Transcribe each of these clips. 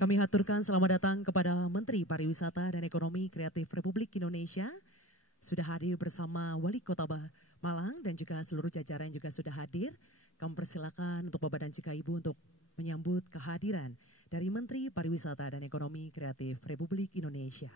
Kami haturkan selamat datang kepada Menteri Pariwisata dan Ekonomi Kreatif Republik Indonesia. Sudah hadir bersama Wali Kota Malang dan juga seluruh jajaran juga sudah hadir. Kami persilakan untuk Bapak dan juga Ibu untuk menyambut kehadiran dari Menteri Pariwisata dan Ekonomi Kreatif Republik Indonesia.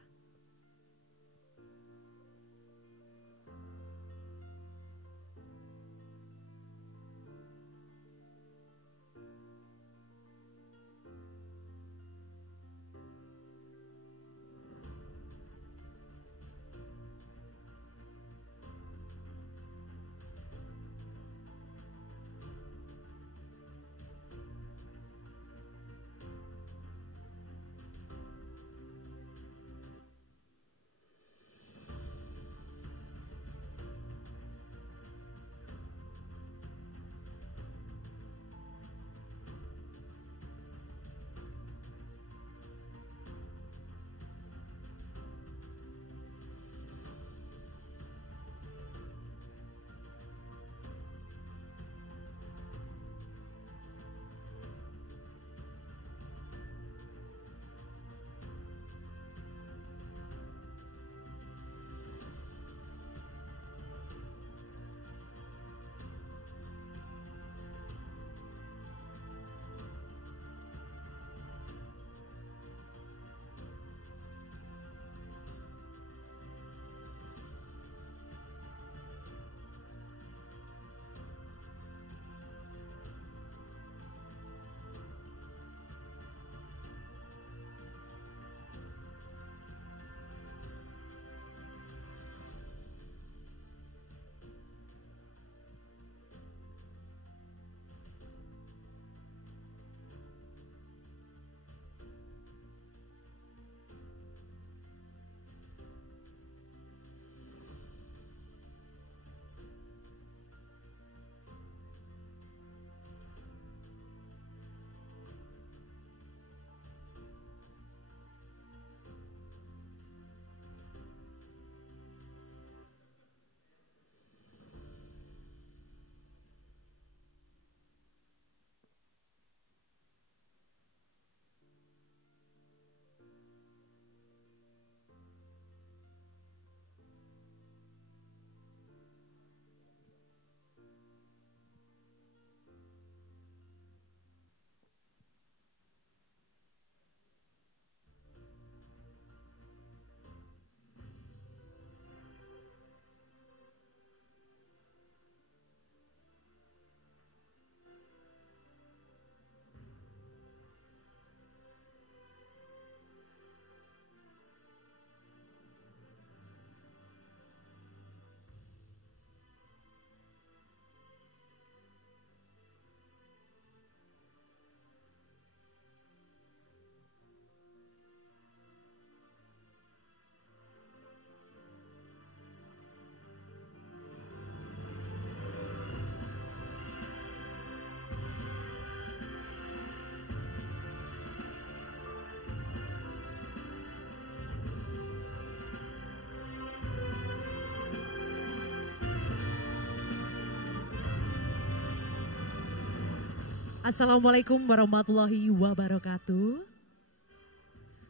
Assalamualaikum warahmatullahi wabarakatuh.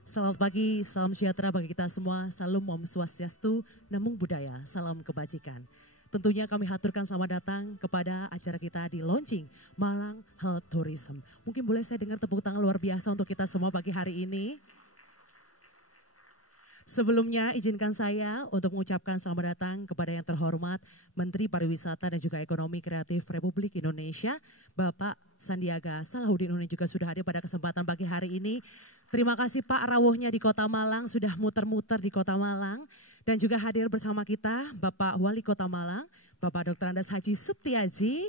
Selamat pagi, salam sejahtera bagi kita semua. Salam Om Swastiastu, Namo Buddhaya, salam kebajikan. Tentunya kami haturkan selamat datang kepada acara kita di launching Malang Health Tourism. Mungkin boleh saya dengar tepuk tangan luar biasa untuk kita semua pagi hari ini. Sebelumnya izinkan saya untuk mengucapkan selamat datang kepada yang terhormat Menteri Pariwisata dan juga Ekonomi Kreatif Republik Indonesia, Bapak Sandiaga Salahuddin Uno juga sudah hadir pada kesempatan pagi hari ini. Terima kasih Pak rawuhnya di Kota Malang, sudah muter-muter di Kota Malang. Dan juga hadir bersama kita Bapak Wali Kota Malang, Bapak Dr. Andes Haji Setiaji.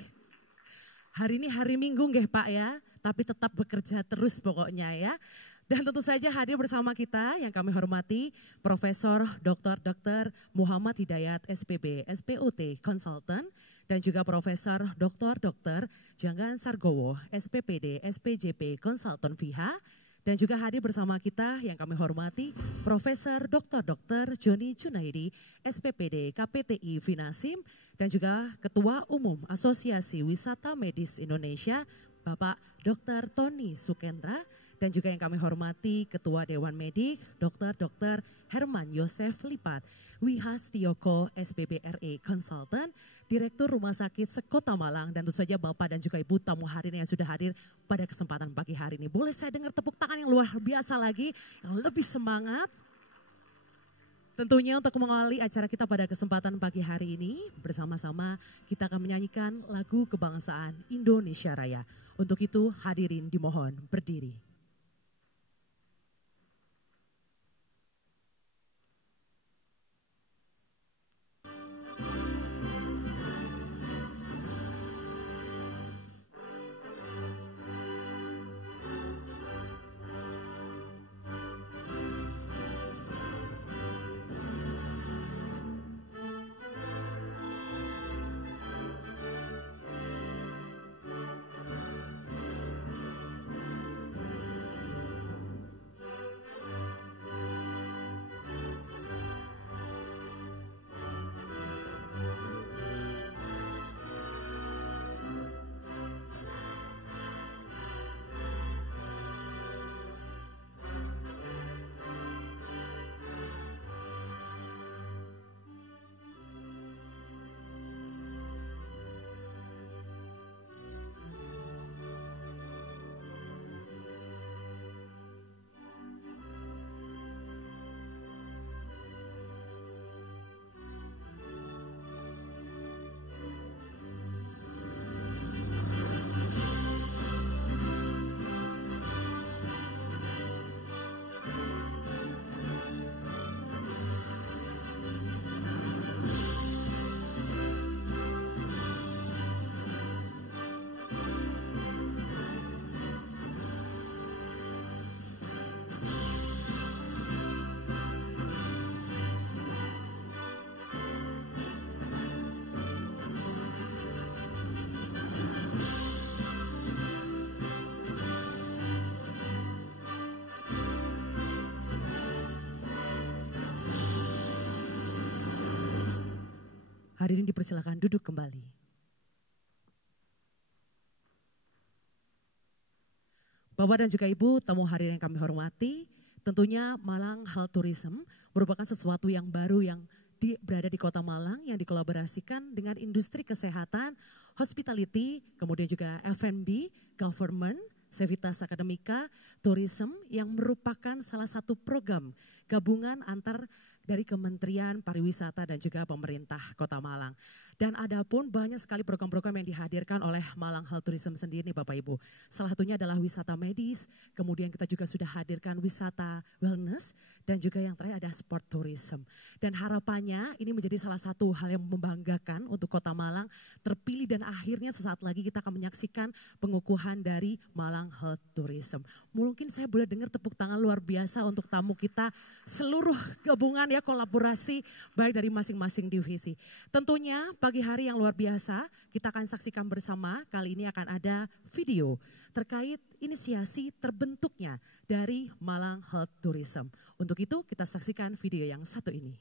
Hari ini hari Minggu nggih Pak ya, tapi tetap bekerja terus pokoknya ya. Dan tentu saja hadir bersama kita yang kami hormati Profesor Dr. Muhammad Hidayat SPB, SPOT Consultant dan juga Profesor Dr. Janggan Sargowo, SPPD, SPJP Consultant FIHA dan juga hadir bersama kita yang kami hormati Profesor Dr. Joni Junaidi, SPPD KPTI Finasim dan juga Ketua Umum Asosiasi Wisata Medis Indonesia, Bapak Dr. Tony Sukendra. dan juga yang kami hormati Ketua Dewan Medik, Dr. Herman Yosef Lipat, Wihastiyoko SPBRE Consultant, Direktur Rumah Sakit Sekota Malang, dan tentu saja Bapak dan juga Ibu tamu hari ini yang sudah hadir pada kesempatan pagi hari ini. Boleh saya dengar tepuk tangan yang luar biasa lagi, yang lebih semangat. Tentunya untuk mengawali acara kita pada kesempatan pagi hari ini, bersama-sama kita akan menyanyikan lagu kebangsaan Indonesia Raya. Untuk itu hadirin dimohon berdiri. Hadirin dipersilakan duduk kembali. Bapak dan juga Ibu, tamu hadirin yang kami hormati, tentunya Malang Health Tourism merupakan sesuatu yang baru yang berada di Kota Malang yang dikolaborasikan dengan industri kesehatan, hospitality, kemudian juga F&B, government, Civitas Akademika, tourism yang merupakan salah satu program gabungan antar dari Kementerian Pariwisata dan juga pemerintah Kota Malang. Dan ada pun banyak sekali program-program yang dihadirkan oleh Malang Health Tourism sendiri nih Bapak Ibu. Salah satunya adalah wisata medis, kemudian kita juga sudah hadirkan wisata wellness, dan juga yang terakhir ada sport tourism. Dan harapannya ini menjadi salah satu hal yang membanggakan untuk Kota Malang terpilih dan akhirnya sesaat lagi kita akan menyaksikan pengukuhan dari Malang Health Tourism. Mungkin saya boleh dengar tepuk tangan luar biasa untuk tamu kita, seluruh gabungan ya kolaborasi baik dari masing-masing divisi. Tentunya pagi hari yang luar biasa kita akan saksikan bersama, kali ini akan ada video terkait inisiasi terbentuknya dari Malang Health Tourism. Untuk itu kita saksikan video yang satu ini.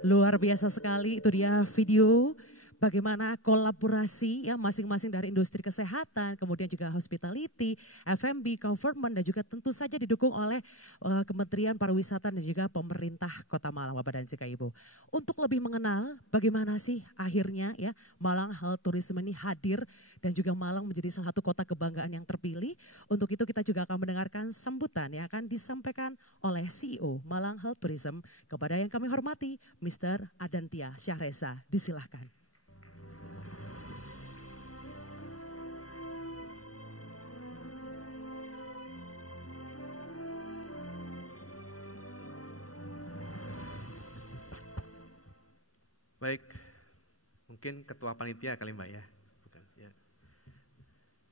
Luar biasa sekali, itu dia video bagaimana kolaborasi yang masing-masing dari industri kesehatan, kemudian juga hospitality, F&B, government, dan juga tentu saja didukung oleh Kementerian Pariwisata dan juga pemerintah Kota Malang, Bapak dan juga Ibu. Untuk lebih mengenal bagaimana sih akhirnya ya Malang Health Tourism ini hadir dan juga Malang menjadi salah satu kota kebanggaan yang terpilih. Untuk itu kita juga akan mendengarkan sambutan yang akan disampaikan oleh CEO Malang Health Tourism kepada yang kami hormati, Mr. Adantia Syahreza. Disilahkan. Baik, mungkin ketua panitia kali Mbak ya. Bukan, ya.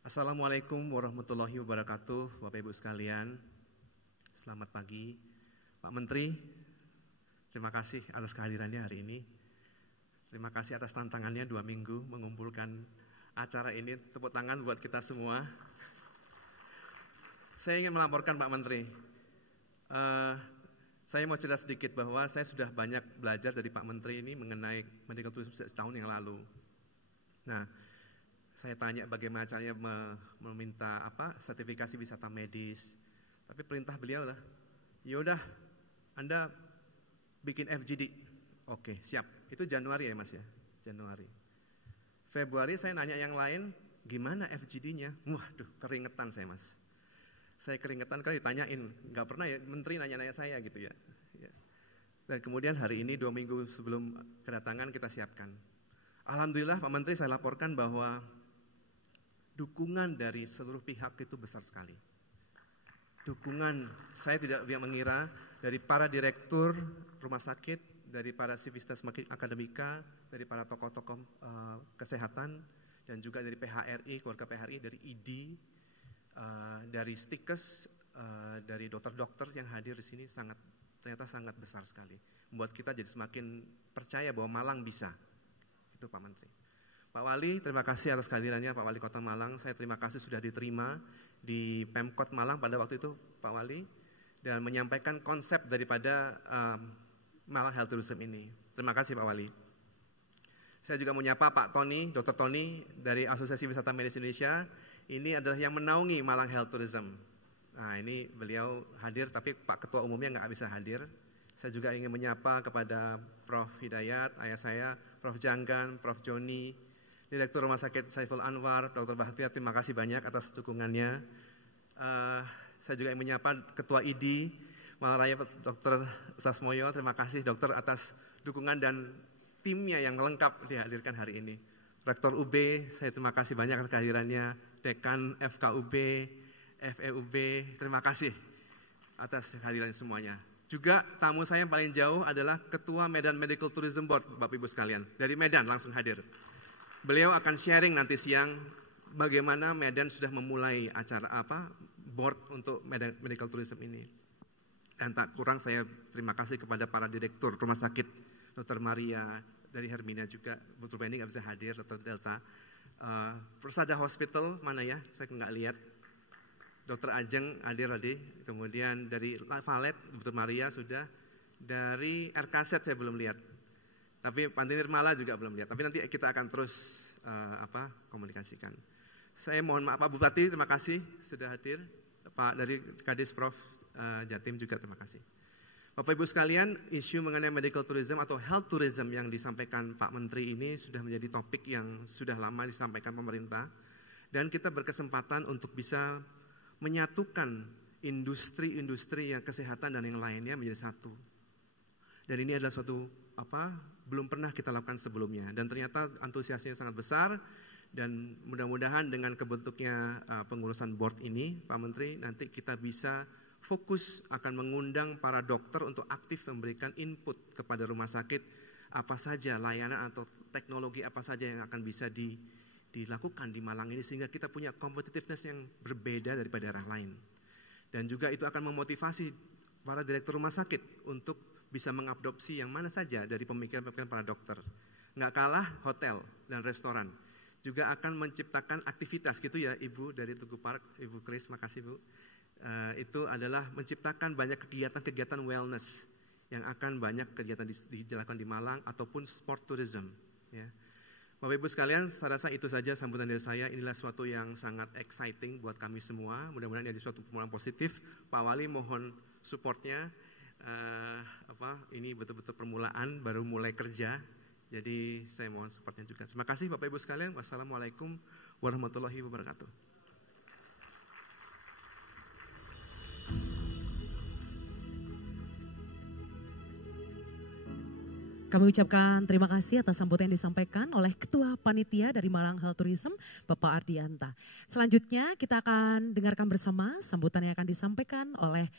Assalamualaikum warahmatullahi wabarakatuh, Bapak Ibu sekalian. Selamat pagi, Pak Menteri. Terima kasih atas kehadirannya hari ini. Terima kasih atas tantangannya 2 minggu mengumpulkan acara ini. Tepuk tangan buat kita semua. Saya ingin melaporkan Pak Menteri. Saya mau cerita sedikit bahwa saya sudah banyak belajar dari Pak Menteri ini mengenai medical tourism setahun yang lalu. Nah, saya tanya bagaimana caranya meminta sertifikasi wisata medis. Tapi perintah beliau lah, yaudah Anda bikin FGD. Oke, siap. Itu Januari ya Mas ya? Januari. Februari saya nanya yang lain, gimana FGD-nya? Waduh, keringetan saya Mas. Saya keringetan kali ditanyain, nggak pernah ya Menteri nanya-nanya saya gitu ya. Dan kemudian hari ini 2 minggu sebelum kedatangan kita siapkan. Alhamdulillah Pak Menteri saya laporkan bahwa dukungan dari seluruh pihak itu besar sekali. Dukungan saya tidak mengira dari para direktur rumah sakit, dari para Civitas Akademika, dari para tokoh-tokoh kesehatan, dan juga dari PHRI, keluarga PHRI, dari ID, dari Stikes, dari dokter-dokter yang hadir di sini ternyata sangat besar sekali. Membuat kita jadi semakin percaya bahwa Malang bisa. Itu Pak Menteri. Pak Wali, terima kasih atas kehadirannya Pak Wali Kota Malang. Saya terima kasih sudah diterima di Pemkot Malang pada waktu itu Pak Wali. Dan menyampaikan konsep daripada Malang Health Tourism ini. Terima kasih Pak Wali. Saya juga menyapa Pak Tony, Dr. Tony dari Asosiasi Wisata Medis Indonesia. Ini adalah yang menaungi Malang Health Tourism. Nah ini beliau hadir tapi Pak Ketua Umumnya nggak bisa hadir. Saya juga ingin menyapa kepada Prof. Hidayat, ayah saya, Prof. Janggan, Prof. Joni, Direktur Rumah Sakit Saiful Anwar, Dr. Bahtiar, terima kasih banyak atas dukungannya. Saya juga ingin menyapa Ketua ID Malang Raya, Dr. Sasmoyo, terima kasih dokter atas dukungan dan timnya yang lengkap dihadirkan hari ini. Rektor UB, saya terima kasih banyak atas kehadirannya. Dekan FKUB, FEUB, terima kasih atas kehadiran semuanya. Juga tamu saya yang paling jauh adalah Ketua Medan Medical Tourism Board, Bapak Ibu sekalian. Dari Medan langsung hadir. Beliau akan sharing nanti siang bagaimana Medan sudah memulai acara board untuk Medan Medical Tourism ini. Dan tak kurang saya terima kasih kepada para direktur rumah sakit, Dr. Maria, dari Hermina juga, Dr. Benny nggak bisa hadir, Dr. Delta. Persada Hospital mana ya, saya nggak lihat. Dr. Ajeng hadir tadi, kemudian dari Valet, Dr. Maria sudah, dari RKZ saya belum lihat, tapi Panti Nirmala juga belum lihat, tapi nanti kita akan terus komunikasikan. Saya mohon maaf Pak Bupati, terima kasih sudah hadir, Pak dari Kadis Prof. Jatim juga terima kasih. Bapak Ibu sekalian, isu mengenai medical tourism atau health tourism yang disampaikan Pak Menteri ini sudah menjadi topik yang sudah lama disampaikan pemerintah. Dan kita berkesempatan untuk bisa menyatukan industri-industri yang kesehatan dan yang lainnya menjadi satu. Dan ini adalah suatu belum pernah kita lakukan sebelumnya. Dan ternyata antusiasnya sangat besar. Dan mudah-mudahan dengan kebentuknya pengurusan board ini, Pak Menteri, nanti kita bisa fokus akan mengundang para dokter untuk aktif memberikan input kepada rumah sakit apa saja layanan atau teknologi apa saja yang akan bisa dilakukan di Malang ini sehingga kita punya competitiveness yang berbeda daripada daerah lain. Dan juga itu akan memotivasi para direktur rumah sakit untuk bisa mengadopsi yang mana saja dari pemikiran-pemikiran para dokter. Nggak kalah hotel dan restoran. Juga akan menciptakan aktivitas gitu ya Ibu dari Tugu Park, Ibu Kris, makasih Bu. Itu adalah menciptakan banyak kegiatan-kegiatan wellness yang akan banyak kegiatan dijalankan di Malang ataupun sport tourism. Ya. Bapak Ibu sekalian, saya rasa itu saja sambutan dari saya. Inilah suatu yang sangat exciting buat kami semua. Mudah-mudahan ini suatu permulaan positif. Pak Wali mohon supportnya. Ini betul-betul permulaan, baru mulai kerja. Jadi saya mohon supportnya juga. Terima kasih Bapak Ibu sekalian. Wassalamualaikum warahmatullahi wabarakatuh. Kami ucapkan terima kasih atas sambutan yang disampaikan oleh Ketua Panitia dari Malang Health Tourism, Bapak Ardianta. Selanjutnya kita akan dengarkan bersama sambutan yang akan disampaikan oleh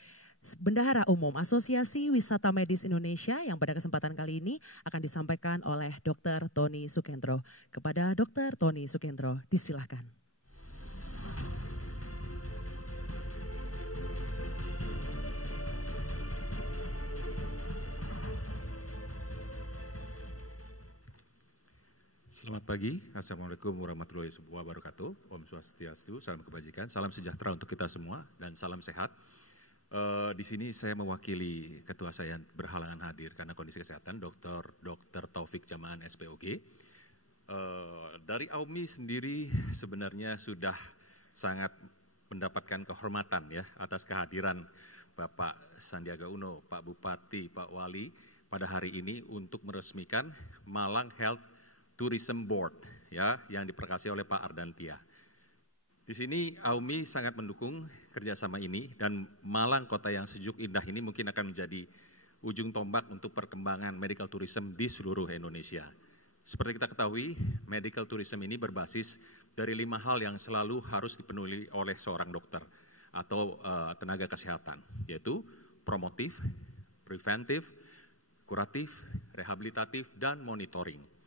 Bendahara Umum Asosiasi Wisata Medis Indonesia yang pada kesempatan kali ini akan disampaikan oleh Dr. Tony Sukendro. Kepada Dr. Tony Sukendro, disilakan. Selamat pagi, Assalamualaikum warahmatullahi wabarakatuh. Om Swastiastu, salam kebajikan, salam sejahtera untuk kita semua dan salam sehat. Di sini saya mewakili ketua saya berhalangan hadir karena kondisi kesehatan, Dr. Taufik Jamaan SPOG. Dari AUMI sendiri sebenarnya sudah sangat mendapatkan kehormatan ya atas kehadiran Bapak Sandiaga Uno, Pak Bupati, Pak Wali pada hari ini untuk meresmikan Malang Health Tourism Board ya yang diperkasih oleh Pak Ardantia. Di sini AUMI sangat mendukung kerjasama ini dan Malang kota yang sejuk indah ini mungkin akan menjadi ujung tombak untuk perkembangan medical tourism di seluruh Indonesia. Seperti kita ketahui, medical tourism ini berbasis dari 5 hal yang selalu harus dipenuhi oleh seorang dokter atau tenaga kesehatan, yaitu promotif, preventif, kuratif, rehabilitatif, dan monitoring.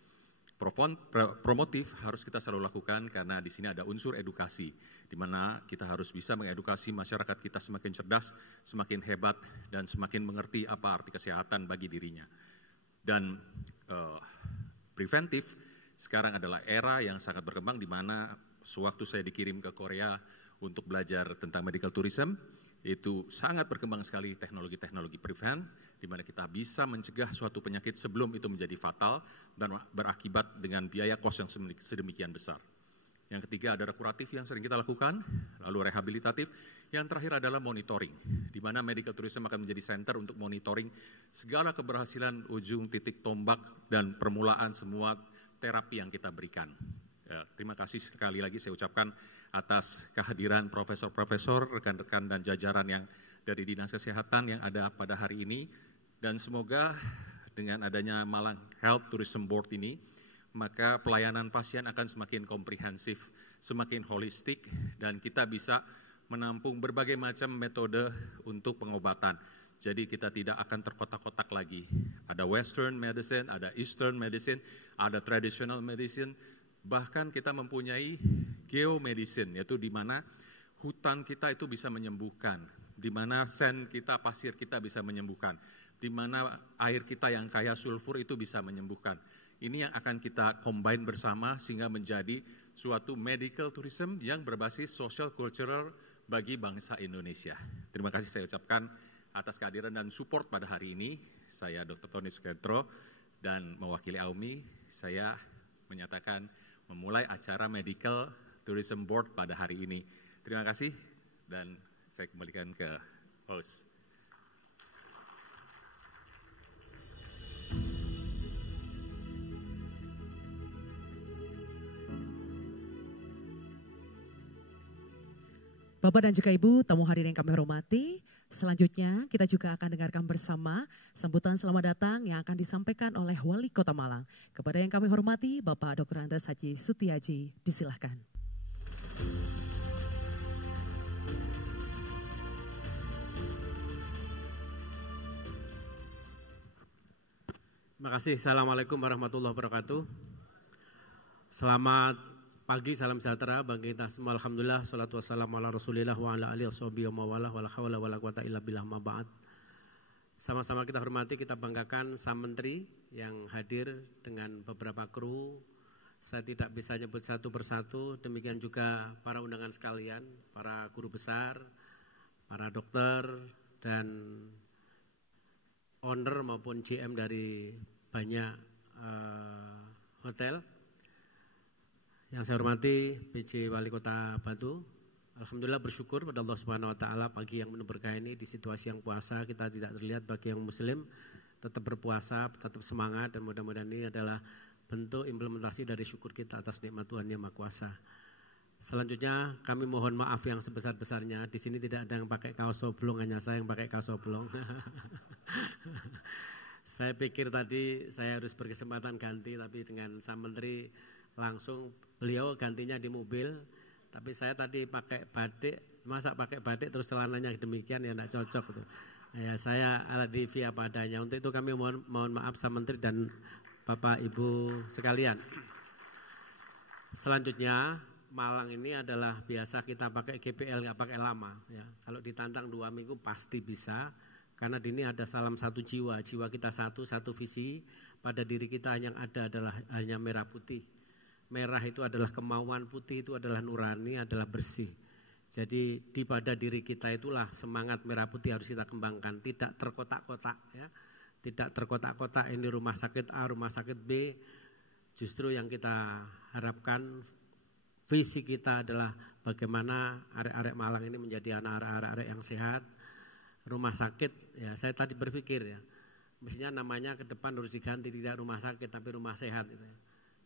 Promotif harus kita selalu lakukan karena di sini ada unsur edukasi, di mana kita harus bisa mengedukasi masyarakat kita semakin cerdas, semakin hebat, dan semakin mengerti apa arti kesehatan bagi dirinya. Dan preventif sekarang adalah era yang sangat berkembang, di mana sewaktu saya dikirim ke Korea untuk belajar tentang medical tourism, itu sangat berkembang sekali teknologi-teknologi prevent, di mana kita bisa mencegah suatu penyakit sebelum itu menjadi fatal dan berakibat dengan biaya kos yang sedemikian besar. Yang ketiga adalah kuratif yang sering kita lakukan, lalu rehabilitatif, yang terakhir adalah monitoring, di mana medical tourism akan menjadi center untuk monitoring segala keberhasilan ujung titik tombak dan permulaan semua terapi yang kita berikan. Ya, terima kasih sekali lagi saya ucapkan atas kehadiran profesor-profesor, rekan-rekan dan jajaran yang dari Dinas Kesehatan yang ada pada hari ini. Dan semoga dengan adanya Malang Health Tourism Board ini, maka pelayanan pasien akan semakin komprehensif, semakin holistik, dan kita bisa menampung berbagai macam metode untuk pengobatan. Jadi kita tidak akan terkotak-kotak lagi. Ada Western medicine, ada Eastern medicine, ada traditional medicine, bahkan kita mempunyai geomedicine, yaitu di mana hutan kita itu bisa menyembuhkan, di mana sand kita, pasir kita bisa menyembuhkan, di mana air kita yang kaya sulfur itu bisa menyembuhkan. Ini yang akan kita combine bersama sehingga menjadi suatu medical tourism yang berbasis social cultural bagi bangsa Indonesia. Terima kasih saya ucapkan atas kehadiran dan support pada hari ini. Saya Dr. Tony Sukendro dan mewakili AUMI, saya menyatakan memulai acara Medical Tourism Board pada hari ini. Terima kasih dan saya kembalikan ke host. Bapak dan juga Ibu, tamu hadirin yang kami hormati, selanjutnya kita juga akan dengarkan bersama sambutan selamat datang yang akan disampaikan oleh Wali Kota Malang. Kepada yang kami hormati, Bapak Dr. Andes Haji Sutiaji, disilahkan. Terima kasih. Assalamualaikum warahmatullahi wabarakatuh. Selamat pagi, salam sejahtera bagi kita semua. Alhamdulillah, salatu wassalamu ala rasulillah wa ala alihi washabihi wa mawalah wa la hawla wa la quwata illa billah ma ba'd. Sama-sama kita hormati, kita banggakan Sang Menteri yang hadir dengan beberapa kru. Saya tidak bisa nyebut satu persatu, demikian juga para undangan sekalian, para guru besar, para dokter, dan owner maupun GM dari banyak hotel. Yang saya hormati PJ Wali Kota Batu, alhamdulillah bersyukur pada Allah Subhanahu wa taala pagi yang penuh berkah ini di situasi yang puasa kita tidak terlihat bagi yang muslim tetap berpuasa, tetap semangat dan mudah-mudahan ini adalah bentuk implementasi dari syukur kita atas nikmat Tuhan Yang Maha Kuasa. Selanjutnya kami mohon maaf yang sebesar-besarnya. Di sini tidak ada yang pakai kaos oblong, hanya saya yang pakai kaos oblong. Saya pikir tadi saya harus berkesempatan ganti, tapi dengan Sang Menteri langsung beliau gantinya di mobil. Tapi saya tadi pakai batik, masa pakai batik terus celananya demikian ya tidak cocok. Ya saya ala divi apa adanya. Untuk itu kami mohon maaf Sang Menteri dan Bapak Ibu sekalian. Selanjutnya Malang ini adalah biasa kita pakai GPL nggak pakai lama. Ya. Kalau ditantang 2 minggu pasti bisa. Karena di ini ada salam satu jiwa, jiwa kita satu visi, pada diri kita yang ada adalah hanya merah putih. Merah itu adalah kemauan, putih itu adalah nurani, adalah bersih. Jadi di pada diri kita itulah semangat merah putih harus kita kembangkan, tidak terkotak-kotak ya. Tidak terkotak-kotak ini rumah sakit A, rumah sakit B. Justru yang kita harapkan visi kita adalah bagaimana arek-arek Malang ini menjadi anak-arek yang sehat. Rumah sakit, ya saya tadi berpikir ya, mestinya namanya ke depan harus diganti tidak rumah sakit tapi rumah sehat gitu ya.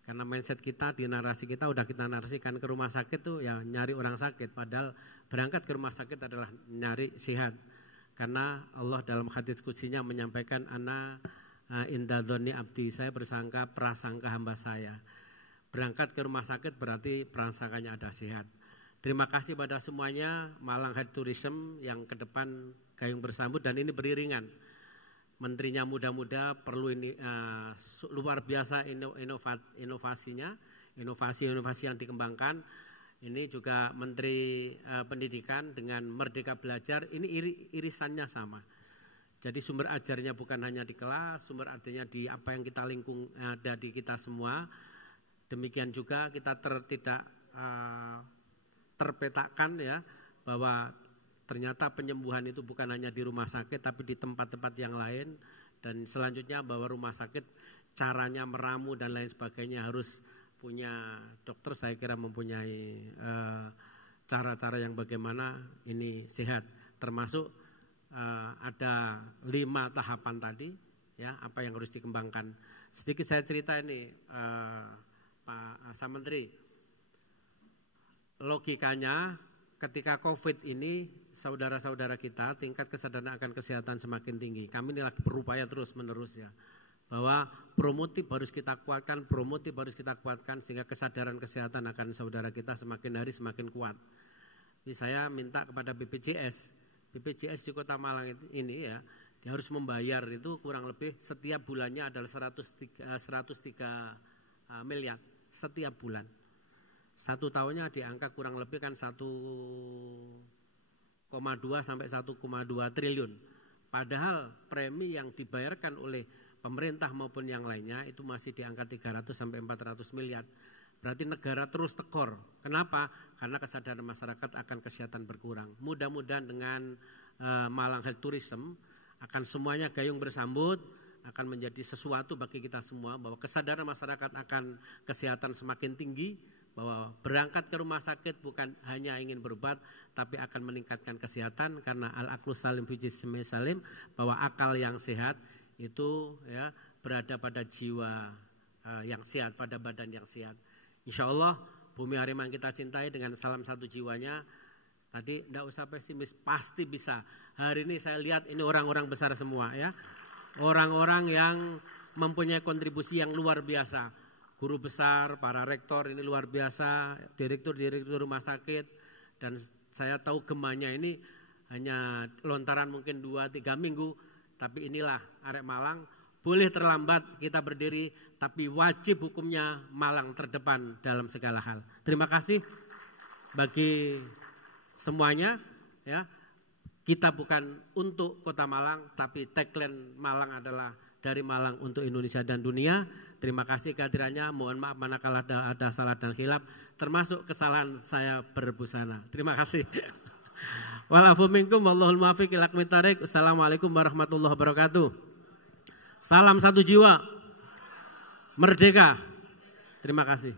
Karena mindset kita di narasi kita udah kita narasikan ke rumah sakit tuh ya nyari orang sakit, padahal berangkat ke rumah sakit adalah nyari sehat. Karena Allah dalam hadis qudsinya menyampaikan ana inda dzanni abdi, saya bersangka prasangka hamba saya. Berangkat ke rumah sakit berarti prasangkanya ada sehat. Terima kasih pada semuanya Malang Health Tourism yang ke depan gayung bersambut dan ini beriringan. Menterinya muda-muda perlu ini luar biasa inovasinya, inovasi yang dikembangkan. Ini juga Menteri Pendidikan dengan Merdeka Belajar ini irisannya sama. Jadi sumber ajarnya bukan hanya di kelas, sumber ajarnya di apa yang kita lingkung ada di kita semua. Demikian juga kita tidak terpetakan ya bahwa ternyata penyembuhan itu bukan hanya di rumah sakit tapi di tempat-tempat yang lain, dan selanjutnya bahwa rumah sakit caranya meramu dan lain sebagainya harus punya dokter, saya kira mempunyai cara-cara yang bagaimana ini sehat, termasuk ada 5 tahapan tadi ya apa yang harus dikembangkan. Sedikit saya cerita ini Pak Sang Menteri. Logikanya ketika COVID ini saudara-saudara kita tingkat kesadaran akan kesehatan semakin tinggi. Kami ini lagi berupaya terus menerus ya. Bahwa promotif harus kita kuatkan, sehingga kesadaran kesehatan akan saudara kita semakin hari semakin kuat. Jadi saya minta kepada BPJS di Kota Malang ini ya, dia harus membayar itu kurang lebih setiap bulannya adalah 103 miliar setiap bulan. 1 tahunnya di angka kurang lebih kan 1,2 sampai 1,2 triliun. Padahal premi yang dibayarkan oleh pemerintah maupun yang lainnya itu masih di angka 300 sampai 400 miliar. Berarti negara terus tekor. Kenapa? Karena kesadaran masyarakat akan kesehatan berkurang. Mudah-mudahan dengan Malang Health Tourism akan semuanya gayung bersambut, akan menjadi sesuatu bagi kita semua bahwa kesadaran masyarakat akan kesehatan semakin tinggi. Bahwa berangkat ke rumah sakit bukan hanya ingin berobat tapi akan meningkatkan kesehatan, karena al-aqlu salim fi jismi salim, bahwa akal yang sehat itu ya berada pada jiwa yang sehat, pada badan yang sehat. Insya Allah Bumi Harimau yang kita cintai dengan salam satu jiwanya tadi tidak usah pesimis, pasti bisa. Hari ini saya lihat ini orang-orang besar semua ya, orang-orang yang mempunyai kontribusi yang luar biasa. Guru besar, para rektor ini luar biasa, direktur-direktur rumah sakit, dan saya tahu gemanya ini hanya lontaran mungkin 2-3 minggu, tapi inilah arek Malang, boleh terlambat kita berdiri, tapi wajib hukumnya Malang terdepan dalam segala hal. Terima kasih bagi semuanya ya. Kita bukan untuk Kota Malang, tapi tagline Malang adalah dari Malang untuk Indonesia dan dunia. Terima kasih kehadirannya. Mohon maaf manakala ada salah dan khilaf, termasuk kesalahan saya berbusana. Terima kasih. Walafu minkum wallahul muwaffiq ila aqwamit thariq. Assalamualaikum warahmatullahi wabarakatuh. Salam satu jiwa. Merdeka. Terima kasih.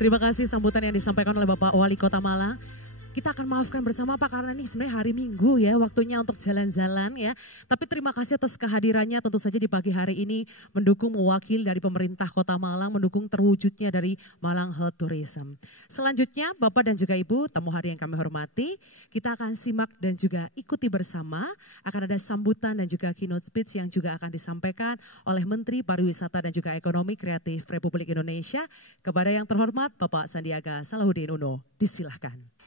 Terima kasih sambutan yang disampaikan oleh Bapak Wali Kota Malang. Kita akan maafkan bersama Pak karena ini sebenarnya hari Minggu ya, waktunya untuk jalan-jalan ya. Tapi terima kasih atas kehadirannya tentu saja di pagi hari ini mendukung mewakili dari pemerintah Kota Malang, mendukung terwujudnya dari Malang Health Tourism. Selanjutnya Bapak dan juga Ibu, tamu hari yang kami hormati, kita akan simak dan juga ikuti bersama. Akan ada sambutan dan juga keynote speech yang juga akan disampaikan oleh Menteri Pariwisata dan juga Ekonomi Kreatif Republik Indonesia. Kepada yang terhormat Bapak Sandiaga Salahuddin Uno, disilahkan.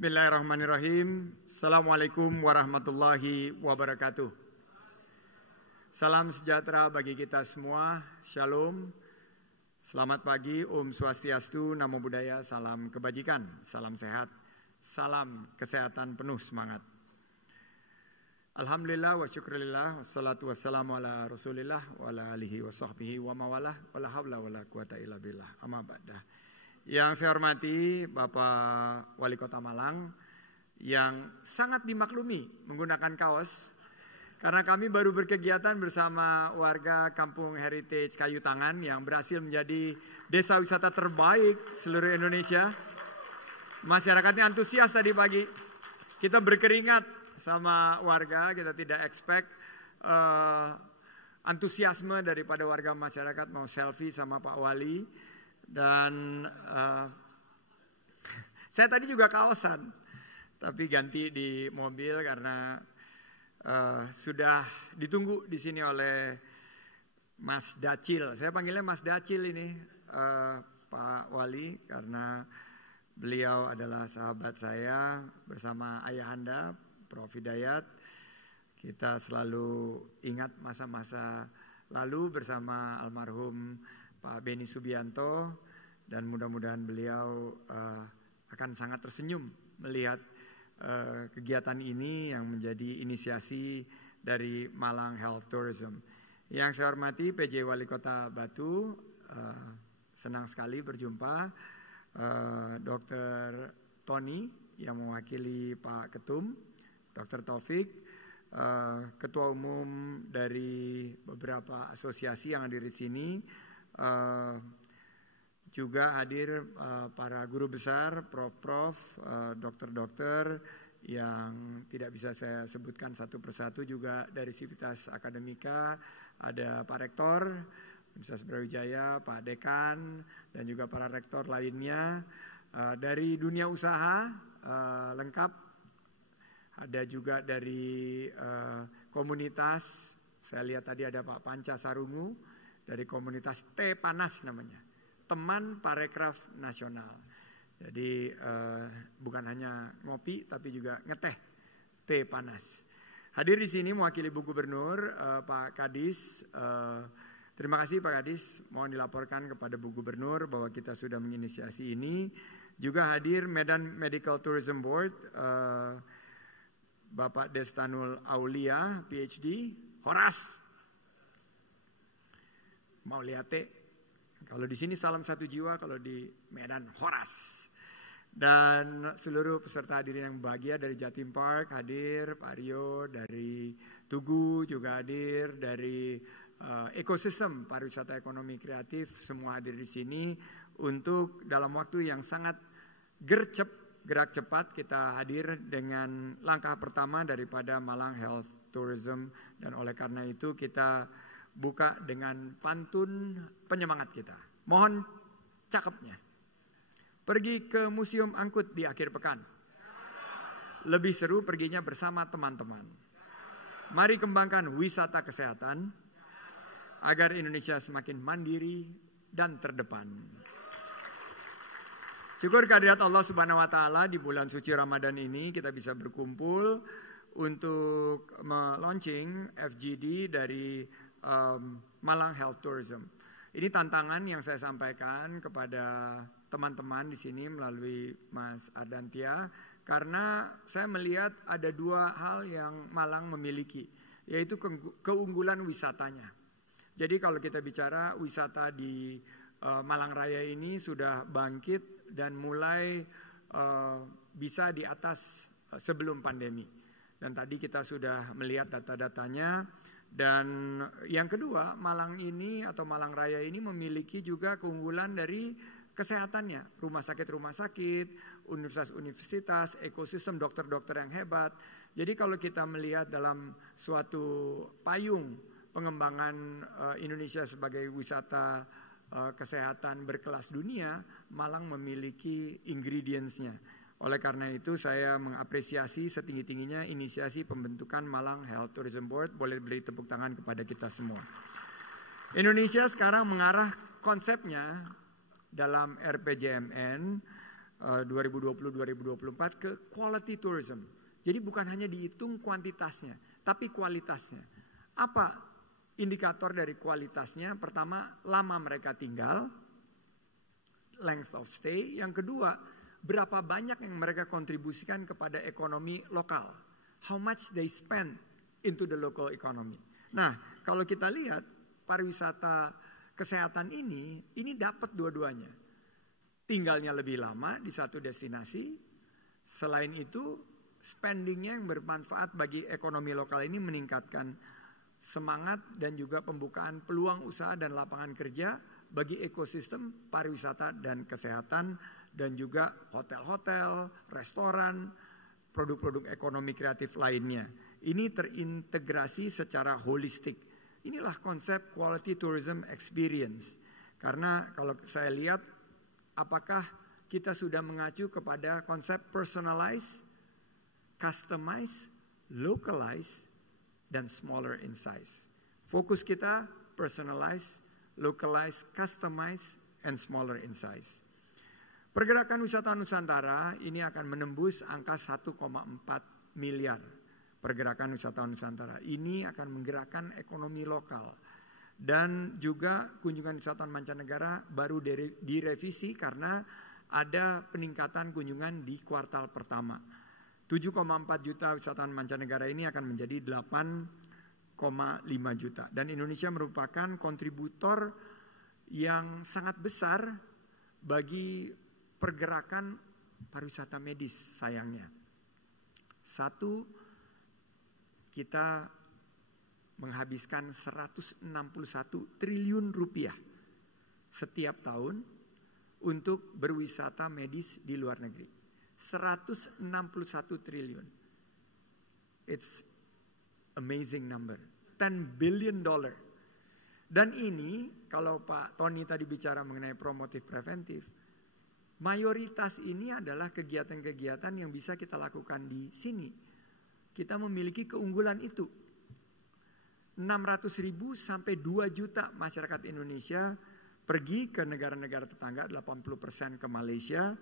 Bismillahirrahmanirrahim. Assalamualaikum warahmatullahi wabarakatuh. Salam sejahtera bagi kita semua. Shalom. Selamat pagi. Om Swastiastu, Namo Buddhaya. Salam kebajikan. Salam sehat. Salam kesehatan penuh semangat. Alhamdulillah wa syukurillah. Wassalatu wassalamu ala rasulillah wa ala alihi wa sahbihi wa mawalah. Wa la hawla wa la quwata illa billah. Amma ba'dah. Yang saya hormati Bapak Wali Kota Malang yang sangat dimaklumi menggunakan kaos karena kami baru berkegiatan bersama warga Kampung Heritage Kayu Tangan yang berhasil menjadi desa wisata terbaik seluruh Indonesia. Masyarakatnya antusias tadi pagi. Kita berkeringat sama warga, kita tidak expect antusiasme daripada warga masyarakat mau selfie sama Pak Wali. Dan saya tadi juga kaosan, tapi ganti di mobil karena sudah ditunggu di sini oleh Mas Dacil. Saya panggilnya Mas Dacil ini, Pak Wali, karena beliau adalah sahabat saya bersama ayahanda, Prof. Hidayat. Kita selalu ingat masa-masa lalu bersama almarhum Pak Beni Subianto, dan mudah-mudahan beliau akan sangat tersenyum melihat kegiatan ini yang menjadi inisiasi dari Malang Health Tourism. Yang saya hormati PJ Wali Kota Batu, senang sekali berjumpa Dr. Tony yang mewakili Pak Ketum, Dr. Taufik, Ketua Umum dari beberapa asosiasi yang hadir di sini. Juga hadir para guru besar, prof-prof, dokter-dokter yang tidak bisa saya sebutkan satu persatu, juga dari Sivitas Akademika, ada Pak Rektor Universitas Brawijaya, Pak Dekan, dan juga para rektor lainnya. Dari dunia usaha lengkap, ada juga dari komunitas, saya lihat tadi ada Pak Panca Sarungu, dari komunitas Teh Panas namanya, Teman Parekraf Nasional. Jadi bukan hanya ngopi tapi juga ngeteh teh panas. Hadir di sini mewakili Bu Gubernur, Pak Kadis. Terima kasih Pak Kadis. Mohon dilaporkan kepada Bu Gubernur bahwa kita sudah menginisiasi ini. Juga hadir Medan Medical Tourism Board, Bapak Destanul Aulia, PhD, Horas. Mau lihat kalau di sini salam satu jiwa, kalau di Medan Horas. Dan seluruh peserta hadirin yang bahagia dari Jatim Park hadir, Pak Rio dari Tugu juga hadir, dari ekosistem pariwisata ekonomi kreatif semua hadir di sini untuk dalam waktu yang sangat gercep, gerak cepat kita hadir dengan langkah pertama daripada Malang Health Tourism, dan oleh karena itu kita buka dengan pantun penyemangat kita. Mohon cakepnya. Pergi ke Museum Angkut di akhir pekan. Lebih seru perginya bersama teman-teman. Mari kembangkan wisata kesehatan agar Indonesia semakin mandiri dan terdepan. Syukur kehadirat Allah Subhanahu wa taala di bulan suci Ramadan ini kita bisa berkumpul untuk launching FGD dari Malang Health Tourism. Ini tantangan yang saya sampaikan kepada teman-teman di sini melalui Mas Ardantia, karena saya melihat ada dua hal yang Malang memiliki, yaitu keunggulan wisatanya. Jadi kalau kita bicara wisata di Malang Raya ini sudah bangkit dan mulai bisa di atas sebelum pandemi. Dan tadi kita sudah melihat data-datanya. Dan yang kedua, Malang ini atau Malang Raya ini memiliki juga keunggulan dari kesehatannya. Rumah sakit, universitas, ekosistem dokter-dokter yang hebat. Jadi kalau kita melihat dalam suatu payung pengembangan Indonesia sebagai wisata kesehatan berkelas dunia, Malang memiliki ingredients-nya. Oleh karena itu saya mengapresiasi setinggi-tingginya inisiasi pembentukan Malang Health Tourism Board. Boleh beri tepuk tangan kepada kita semua. Indonesia sekarang mengarah konsepnya dalam RPJMN 2020-2024 ke quality tourism. Jadi bukan hanya dihitung kuantitasnya, tapi kualitasnya. Apa indikator dari kualitasnya? Pertama, lama mereka tinggal, length of stay. Yang kedua, berapa banyak yang mereka kontribusikan kepada ekonomi lokal. How much they spend into the local economy. Nah, kalau kita lihat pariwisata kesehatan ini dapat dua-duanya. Tinggalnya lebih lama di satu destinasi. Selain itu, spendingnya yang bermanfaat bagi ekonomi lokal ini meningkatkan semangat dan juga pembukaan peluang usaha dan lapangan kerja bagi ekosistem pariwisata dan kesehatan, dan juga hotel-hotel, restoran, produk-produk ekonomi kreatif lainnya. Ini terintegrasi secara holistik. Inilah konsep quality tourism experience. Karena kalau saya lihat, apakah kita sudah mengacu kepada konsep personalize, customize, localize, dan smaller in size. Fokus kita personalize, localize, customize, and smaller in size. Pergerakan wisata Nusantara ini akan menembus angka 1,4 miliar. Pergerakan wisata Nusantara ini akan menggerakkan ekonomi lokal. Dan juga kunjungan wisatawan mancanegara baru direvisi karena ada peningkatan kunjungan di kuartal pertama. 7,4 juta wisatawan mancanegara ini akan menjadi 8,5 juta. Dan Indonesia merupakan kontributor yang sangat besar bagi pergerakan pariwisata medis sayangnya. Satu, kita menghabiskan 161 triliun rupiah setiap tahun untuk berwisata medis di luar negeri. 161 triliun. It's amazing number. $10 billion. Dan ini kalau Pak Tony tadi bicara mengenai promotif preventif, mayoritas ini adalah kegiatan-kegiatan yang bisa kita lakukan di sini. Kita memiliki keunggulan itu. 600.000 sampai 2 juta masyarakat Indonesia pergi ke negara-negara tetangga, 80% ke Malaysia.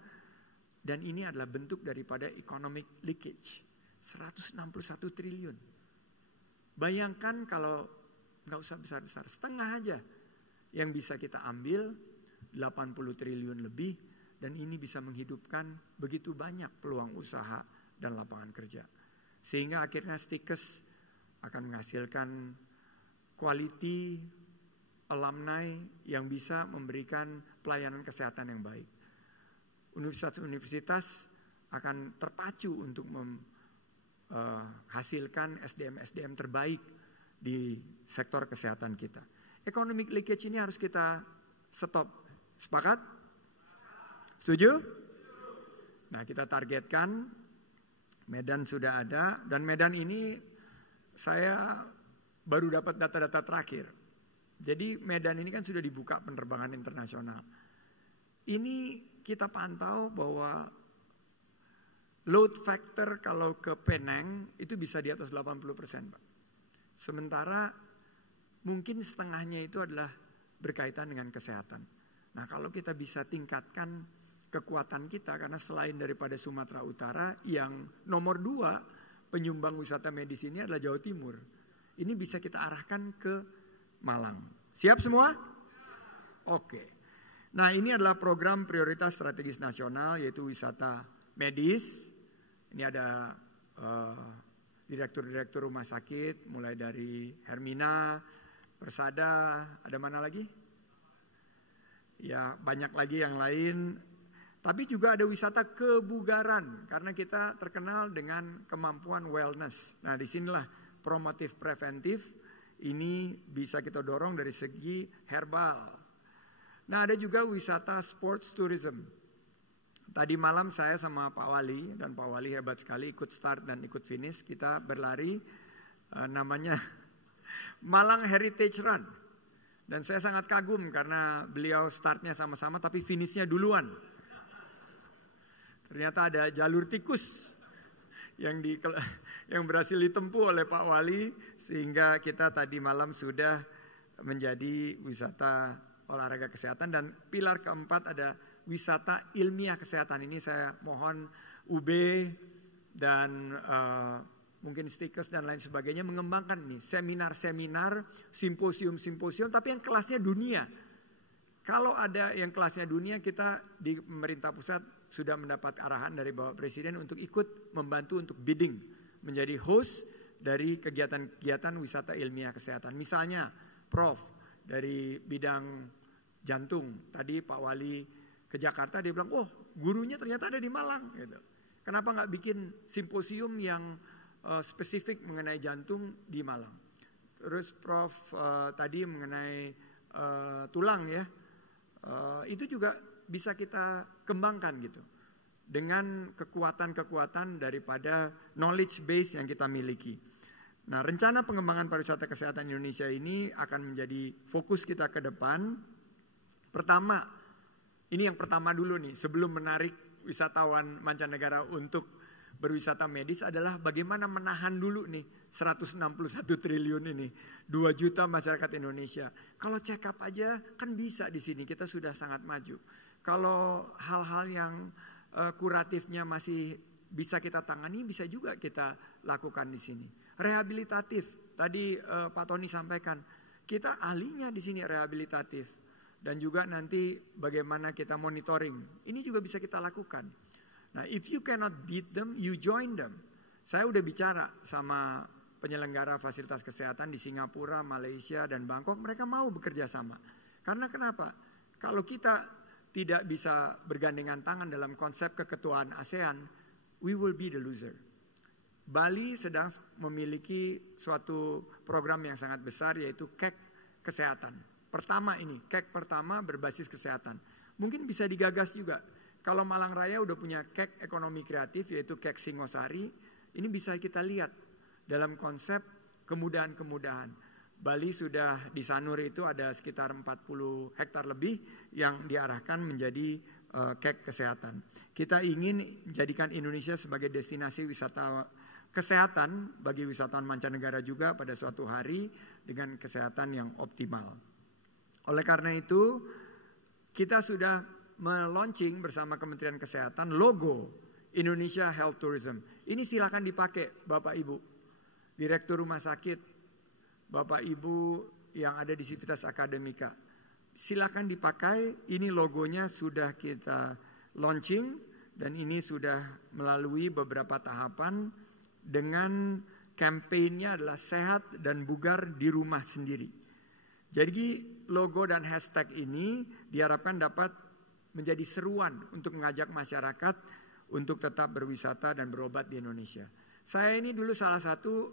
Dan ini adalah bentuk daripada economic leakage. 161 triliun. Bayangkan kalau nggak usah besar-besar, setengah aja yang bisa kita ambil, 80 triliun lebih. Dan ini bisa menghidupkan begitu banyak peluang usaha dan lapangan kerja. Sehingga akhirnya Stikes akan menghasilkan quality alumni yang bisa memberikan pelayanan kesehatan yang baik. Universitas-universitas akan terpacu untuk menghasilkan SDM-SDM terbaik di sektor kesehatan kita. Economic leakage ini harus kita stop. Sepakat? Setuju? Nah, kita targetkan Medan sudah ada, dan Medan ini saya baru dapat data-data terakhir. Jadi Medan ini kan sudah dibuka penerbangan internasional. Ini kita pantau bahwa load factor kalau ke Penang itu bisa di atas 80%, Pak. Sementara mungkin setengahnya itu adalah berkaitan dengan kesehatan. Nah, kalau kita bisa tingkatkan kekuatan kita, karena selain daripada Sumatera Utara, yang nomor 2 penyumbang wisata medis ini adalah Jawa Timur. Ini bisa kita arahkan ke Malang. Siap semua? Oke. Nah, ini adalah program prioritas strategis nasional, yaitu wisata medis. Ini ada direktur-direktur rumah sakit, mulai dari Hermina, Persada, ada mana lagi? ya banyak lagi yang lain. Tapi juga ada wisata kebugaran karena kita terkenal dengan kemampuan wellness. Nah, disinilah promotif preventif ini bisa kita dorong dari segi herbal. Nah, ada juga wisata sports tourism. Tadi malam saya sama Pak Wali, dan Pak Wali hebat sekali ikut start dan ikut finish. Kita berlari namanya Malang Heritage Run. Dan saya sangat kagum karena beliau startnya sama-sama tapi finishnya duluan. Ternyata ada jalur tikus yang berhasil ditempuh oleh Pak Wali sehingga kita tadi malam sudah menjadi wisata olahraga kesehatan. Dan pilar keempat ada wisata ilmiah kesehatan. Ini saya mohon UB dan mungkin Stikes dan lain sebagainya mengembangkan ini seminar-seminar, simposium-simposium tapi yang kelasnya dunia. Kalau ada yang kelasnya dunia, kita di pemerintah pusat sudah mendapat arahan dari Bapak Presiden untuk ikut membantu untuk bidding menjadi host dari kegiatan-kegiatan wisata ilmiah kesehatan. Misalnya Prof dari bidang jantung, tadi Pak Wali ke Jakarta dia bilang, oh gurunya ternyata ada di Malang. Gitu. Kenapa nggak bikin simposium yang spesifik mengenai jantung di Malang? Terus Prof tadi mengenai tulang ya, itu juga bisa kita kembangkan gitu dengan kekuatan-kekuatan daripada knowledge base yang kita miliki. Nah, rencana pengembangan pariwisata kesehatan Indonesia ini akan menjadi fokus kita ke depan. Pertama, ini yang pertama dulu nih, sebelum menarik wisatawan mancanegara untuk berwisata medis adalah bagaimana menahan dulu nih 161 triliun ini, 2 juta masyarakat Indonesia. Kalau check up aja kan bisa di sini, kita sudah sangat maju. Kalau hal-hal yang kuratifnya masih bisa kita tangani, bisa juga kita lakukan di sini. Rehabilitatif, tadi Pak Tony sampaikan, kita ahlinya di sini rehabilitatif. Dan juga nanti bagaimana kita monitoring, ini juga bisa kita lakukan. Nah, if you cannot beat them, you join them. Saya udah bicara sama penyelenggara fasilitas kesehatan di Singapura, Malaysia, dan Bangkok, mereka mau bekerja sama. Karena kenapa? Kalau kita tidak bisa bergandengan tangan dalam konsep keketuaan ASEAN, we will be the loser. Bali sedang memiliki suatu program yang sangat besar yaitu KEK kesehatan. Pertama ini, KEK pertama berbasis kesehatan. Mungkin bisa digagas juga. Kalau Malang Raya udah punya KEK ekonomi kreatif yaitu KEK Singosari, ini bisa kita lihat dalam konsep kemudahan-kemudahan. Bali sudah di Sanur itu ada sekitar 40 hektar lebih yang diarahkan menjadi KEK kesehatan. Kita ingin menjadikan Indonesia sebagai destinasi wisata kesehatan bagi wisatawan mancanegara juga pada suatu hari dengan kesehatan yang optimal. Oleh karena itu, kita sudah meluncing bersama Kementerian Kesehatan logo Indonesia Health Tourism. Ini silakan dipakai Bapak Ibu, Direktur Rumah Sakit, Bapak Ibu yang ada di Sivitas Akademika. Silakan dipakai, ini logonya sudah kita launching dan ini sudah melalui beberapa tahapan dengan kampanyenya adalah sehat dan bugar di rumah sendiri. Jadi logo dan hashtag ini diharapkan dapat menjadi seruan untuk mengajak masyarakat untuk tetap berwisata dan berobat di Indonesia. Saya ini dulu salah satu,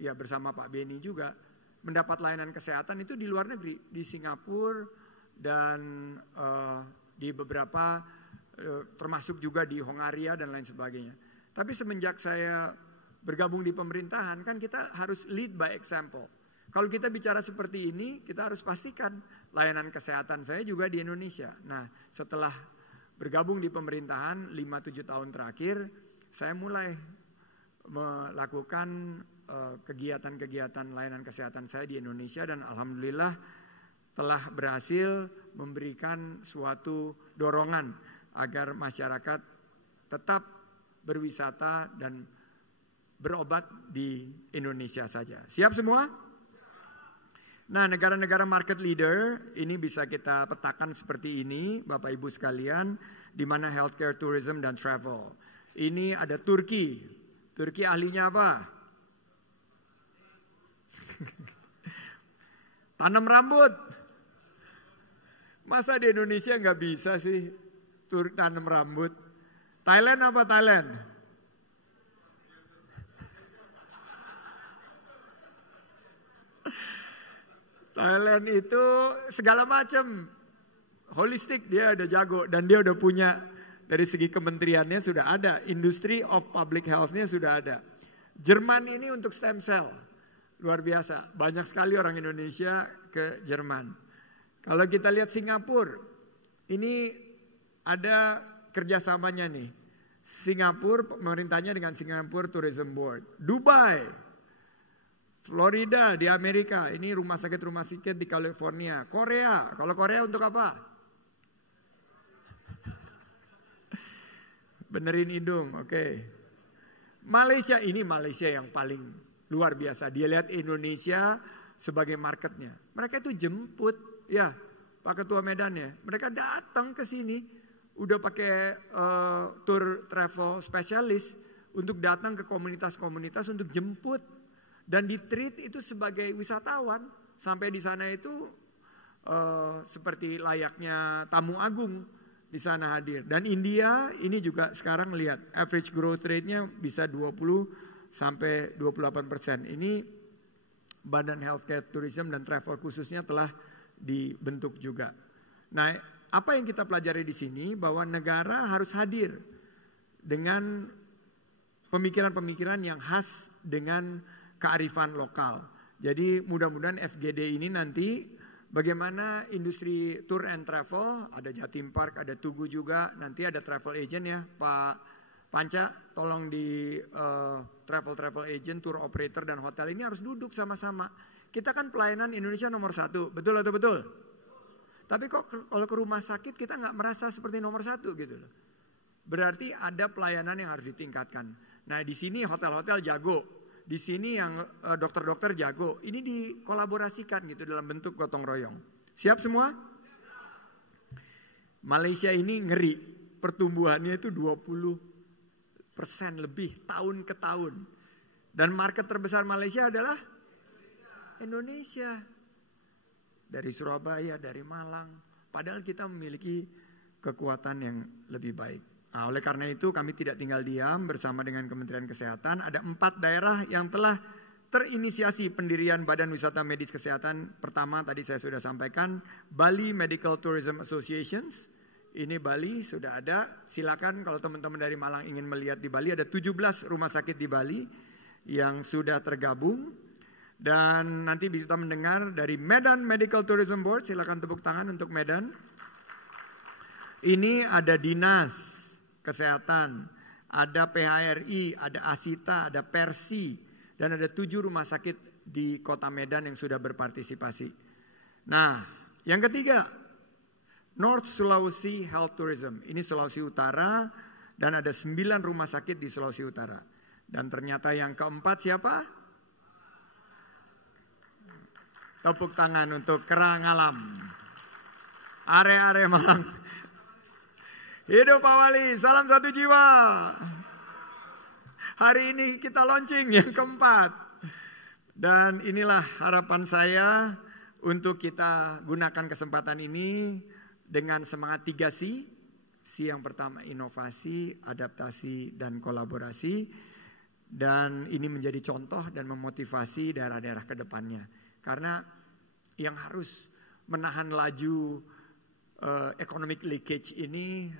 ya bersama Pak Beni juga, mendapat layanan kesehatan itu di luar negeri, di Singapura dan di beberapa, termasuk juga di Hongaria dan lain sebagainya. Tapi semenjak saya bergabung di pemerintahan, kan kita harus lead by example. Kalau kita bicara seperti ini, kita harus pastikan layanan kesehatan saya juga di Indonesia. Nah, setelah bergabung di pemerintahan 5-7 tahun terakhir, saya mulai melakukan kegiatan-kegiatan layanan kesehatan saya di Indonesia dan alhamdulillah telah berhasil memberikan suatu dorongan agar masyarakat tetap berwisata dan berobat di Indonesia saja. Siap semua? Nah, negara-negara market leader ini bisa kita petakan seperti ini, Bapak Ibu sekalian, di mana healthcare, tourism, dan travel. Ini ada Turki. Turki ahlinya apa? Tanam rambut. Masa di Indonesia nggak bisa sih tanam rambut? Thailand apa Thailand? Thailand itu segala macam holistik, dia ada jago dan dia udah punya dari segi kementeriannya sudah ada, Industry of Public Health-nya sudah ada. Jerman ini untuk stem cell, luar biasa. Banyak sekali orang Indonesia ke Jerman. Kalau kita lihat Singapura, ini ada kerjasamanya nih. Singapura, pemerintahnya dengan Singapore Tourism Board. Dubai, Florida di Amerika, ini rumah sakit di California. Korea, kalau Korea untuk apa? Benerin hidung, oke. Malaysia, ini Malaysia yang paling luar biasa. Dia lihat Indonesia sebagai marketnya. Mereka itu jemput, ya Pak Ketua Medannya. Mereka datang ke sini, udah pakai tour travel spesialis untuk datang ke komunitas-komunitas untuk jemput. Dan di-treat itu sebagai wisatawan. Sampai di sana itu seperti layaknya tamu agung. Di sana hadir. Dan India ini juga sekarang lihat average growth rate-nya bisa 20 sampai 28%. Ini Badan Healthcare Tourism dan Travel khususnya telah dibentuk juga. Nah, apa yang kita pelajari di sini bahwa negara harus hadir dengan pemikiran-pemikiran yang khas dengan kearifan lokal. Jadi mudah-mudahan FGD ini nanti bagaimana industri tour and travel, ada Jatim Park, ada Tugu juga, nanti ada travel agent ya, Pak Panca, tolong di travel agent, tour operator dan hotel ini harus duduk sama-sama. Kita kan pelayanan Indonesia nomor 1, betul atau betul? Tapi kok kalau ke rumah sakit kita nggak merasa seperti nomor 1 gitu loh. Berarti ada pelayanan yang harus ditingkatkan. Nah di sini hotel-hotel jago. Di sini yang dokter-dokter jago, ini dikolaborasikan gitu dalam bentuk gotong royong. Siap semua? Malaysia ini ngeri, pertumbuhannya itu 20% lebih tahun ke tahun. Dan market terbesar Malaysia adalah Indonesia. Dari Surabaya, dari Malang. Padahal kita memiliki kekuatan yang lebih baik. Nah, oleh karena itu kami tidak tinggal diam bersama dengan Kementerian Kesehatan. Ada 4 daerah yang telah terinisiasi pendirian Badan Wisata Medis Kesehatan. Pertama tadi saya sudah sampaikan, Bali Medical Tourism Associations. Ini Bali sudah ada. Silakan kalau teman-teman dari Malang ingin melihat di Bali. Ada 17 rumah sakit di Bali yang sudah tergabung. Dan nanti bisa mendengar dari Medan Medical Tourism Board. Silakan tepuk tangan untuk Medan. Ini ada Dinas Kesehatan, ada PHRI, ada Asita, ada Persi, dan ada 7 rumah sakit di Kota Medan yang sudah berpartisipasi. Nah, yang ketiga, North Sulawesi Health Tourism. Ini Sulawesi Utara dan ada 9 rumah sakit di Sulawesi Utara. Dan ternyata yang keempat siapa? Tepuk tangan untuk Kerangalam. Are-are Malang. Hidup Pak Wali, salam satu jiwa. Hari ini kita launching yang keempat. Dan inilah harapan saya untuk kita gunakan kesempatan ini dengan semangat 3C. C yang pertama inovasi, adaptasi, dan kolaborasi. Dan ini menjadi contoh dan memotivasi daerah-daerah ke depannya. Karena yang harus menahan laju economic leakage ini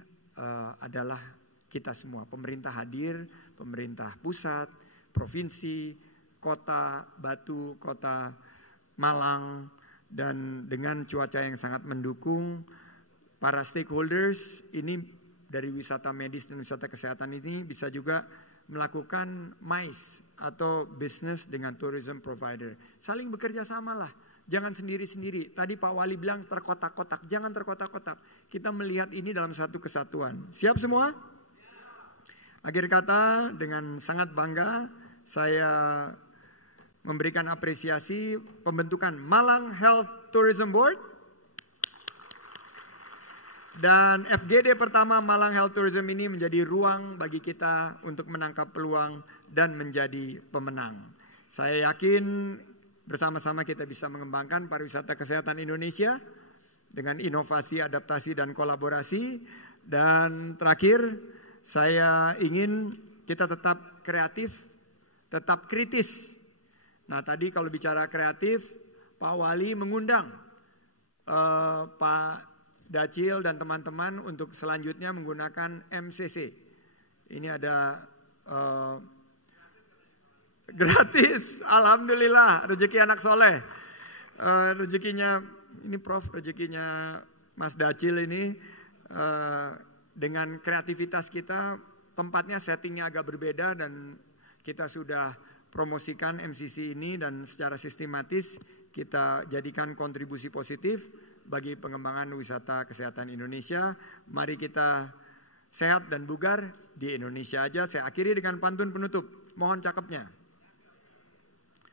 adalah kita semua. Pemerintah hadir, pemerintah pusat, provinsi, kota Batu, kota Malang, dan dengan cuaca yang sangat mendukung, para stakeholders ini dari wisata medis dan wisata kesehatan ini bisa juga melakukan MICE atau business dengan tourism provider. Saling bekerja samalah. Jangan sendiri-sendiri. Tadi Pak Wali bilang terkotak-kotak. Jangan terkotak-kotak. Kita melihat ini dalam satu kesatuan. Siap semua? Akhir kata, dengan sangat bangga saya memberikan apresiasi pembentukan Malang Health Tourism Board. Dan FGD pertama Malang Health Tourism ini menjadi ruang bagi kita untuk menangkap peluang dan menjadi pemenang. Saya yakin bersama-sama kita bisa mengembangkan pariwisata kesehatan Indonesia dengan inovasi, adaptasi, dan kolaborasi. Dan terakhir, saya ingin kita tetap kreatif, tetap kritis. Nah, tadi kalau bicara kreatif, Pak Wali mengundang Pak Dacil dan teman-teman untuk selanjutnya menggunakan MCC. Ini ada gratis, alhamdulillah, rezeki anak soleh. Rezekinya ini Prof, rezekinya Mas Dacil ini dengan kreativitas kita, tempatnya settingnya agak berbeda dan kita sudah promosikan MCC ini dan secara sistematis kita jadikan kontribusi positif bagi pengembangan wisata kesehatan Indonesia. Mari kita sehat dan bugar di Indonesia aja. Saya akhiri dengan pantun penutup. Mohon cakepnya.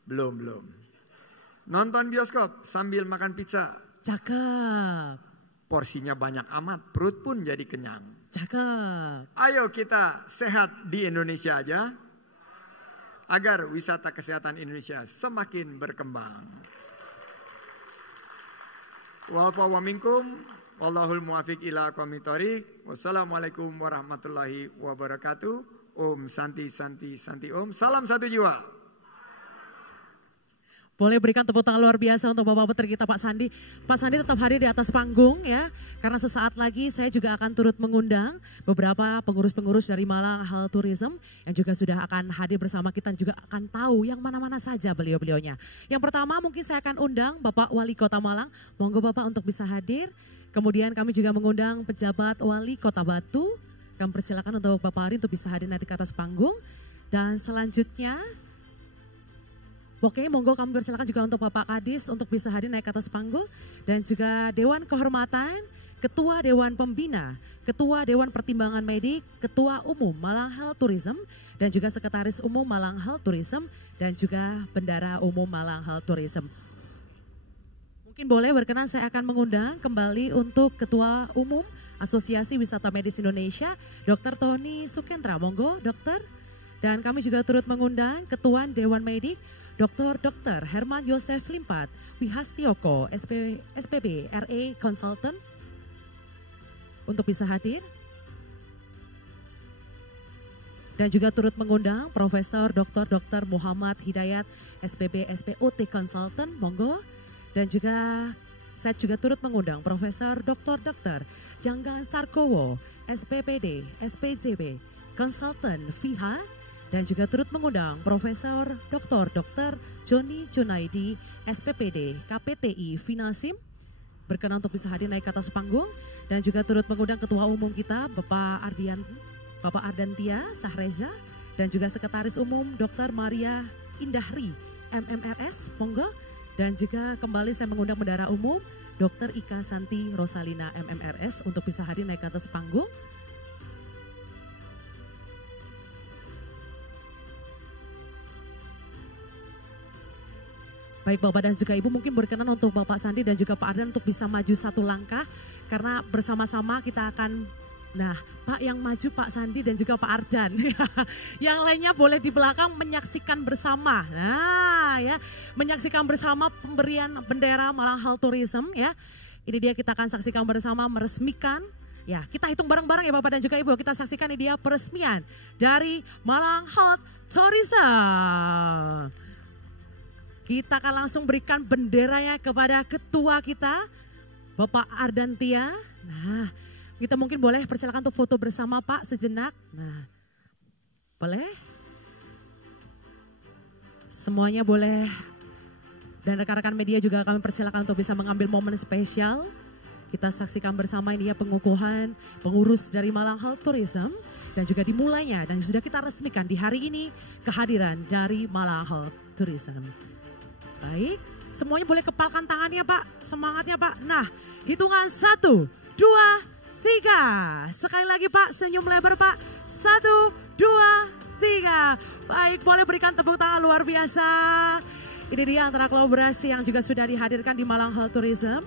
Belum. Nonton bioskop sambil makan pizza. Cakep. Porsinya banyak amat, perut pun jadi kenyang. Cakep. Ayo kita sehat di Indonesia aja, agar wisata kesehatan Indonesia semakin berkembang. Wa'afu wa minkum, wallahul muwafiq ila aqwamit thoriq. Wassalamualaikum warahmatullahi wabarakatuh. Om Santi Santi Santi Om. Salam satu jiwa. Boleh berikan tepuk tangan luar biasa untuk Bapak Menteri kita Pak Sandi. Pak Sandi tetap hadir di atas panggung ya. Karena sesaat lagi saya juga akan turut mengundang beberapa pengurus-pengurus dari Malang Health Tourism yang juga sudah akan hadir bersama kita, juga akan tahu yang mana-mana saja beliau-beliaunya. Yang pertama mungkin saya akan undang Bapak Wali Kota Malang. Monggo Bapak untuk bisa hadir. Kemudian kami juga mengundang pejabat Wali Kota Batu. Kami persilakan untuk Bapak Ari untuk bisa hadir nanti ke atas panggung. Dan selanjutnya oke, monggo kami persilakan juga untuk Bapak Kadis untuk bisa hadir naik ke atas panggung. Dan juga Dewan Kehormatan, Ketua Dewan Pembina, Ketua Dewan Pertimbangan Medik, Ketua Umum Malang Health Tourism, dan juga Sekretaris Umum Malang Health Tourism, dan juga Bendara Umum Malang Health Tourism. Mungkin boleh berkenan saya akan mengundang kembali untuk Ketua Umum Asosiasi Wisata Medis Indonesia, Dr. Tony Sukendra. Monggo, Dokter. Dan kami juga turut mengundang Ketua Dewan Medik, Dr. Herman Yosef Limpat Wihastioko, SPB RA Consultant untuk bisa hadir. Dan juga turut mengundang Profesor Dr. Muhammad Hidayat SPB SPOT Consultant, monggo. Dan juga saya juga turut mengundang Profesor Dr. Jangga Sarkowo SPPD SPJB Consultant FIHA. Dan juga turut mengundang Profesor Dr. Joni Junaidi SPPD KPTI Finasim berkenan untuk bisa hadir naik ke atas panggung. Dan juga turut mengundang Ketua Umum kita Bapak Ardantia Sahreza, dan juga Sekretaris Umum Dr. Maria Indahri MMRS, monggo. Dan juga kembali saya mengundang Bendara Umum Dr. Ika Santi Rosalina MMRS untuk bisa hadir naik ke atas panggung. Baik Bapak dan juga Ibu, mungkin berkenan untuk Bapak Sandi dan juga Pak Ardan untuk bisa maju satu langkah. Karena bersama-sama kita akan, nah Pak yang maju Pak Sandi dan juga Pak Ardan. Yang lainnya boleh di belakang menyaksikan bersama. Nah ya, menyaksikan bersama pemberian bendera Malang Health Tourism ya. Ini dia kita akan saksikan bersama meresmikan. Ya, kita hitung bareng-bareng ya Bapak dan juga Ibu. Kita saksikan ini dia peresmian dari Malang Health Tourism. Kita akan langsung berikan benderanya kepada ketua kita, Bapak Ardantia. Nah, kita mungkin boleh persilakan untuk foto bersama Pak sejenak. Nah, boleh? Semuanya boleh. Dan rekan-rekan media juga kami persilakan untuk bisa mengambil momen spesial. Kita saksikan bersama ini ya pengukuhan pengurus dari Malang Health Tourism. Dan juga dimulainya dan sudah kita resmikan di hari ini kehadiran dari Malang Health Tourism. Baik, semuanya boleh kepalkan tangannya Pak, semangatnya Pak. Nah, hitungan 1, 2, 3. Sekali lagi Pak, senyum lebar Pak. 1, 2, 3. Baik, boleh berikan tepuk tangan luar biasa. Ini dia antara kolaborasi yang juga sudah dihadirkan di Malang Health Tourism.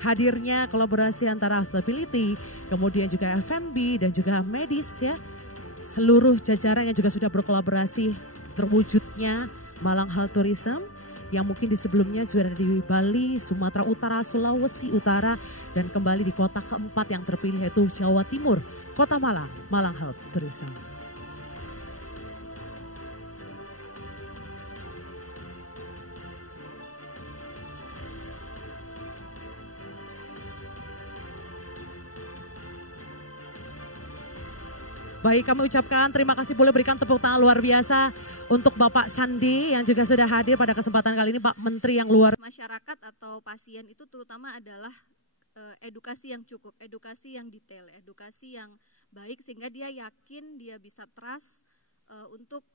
Hadirnya kolaborasi antara Stability, kemudian juga F&B dan juga medis ya. Seluruh jajaran yang juga sudah berkolaborasi terwujudnya Malang Health Tourism. yang mungkin di sebelumnya sudah ada di Bali, Sumatera Utara, Sulawesi Utara, dan kembali di kota keempat yang terpilih yaitu Jawa Timur, Kota Malang, Malang Health Tourism. Baik, kami ucapkan terima kasih, boleh berikan tepuk tangan luar biasa untuk Bapak Sandi yang juga sudah hadir pada kesempatan kali ini, Pak Menteri yang luar. Masyarakat atau pasien itu terutama adalah edukasi yang cukup, edukasi yang detail, edukasi yang baik sehingga dia yakin, dia bisa trust untuk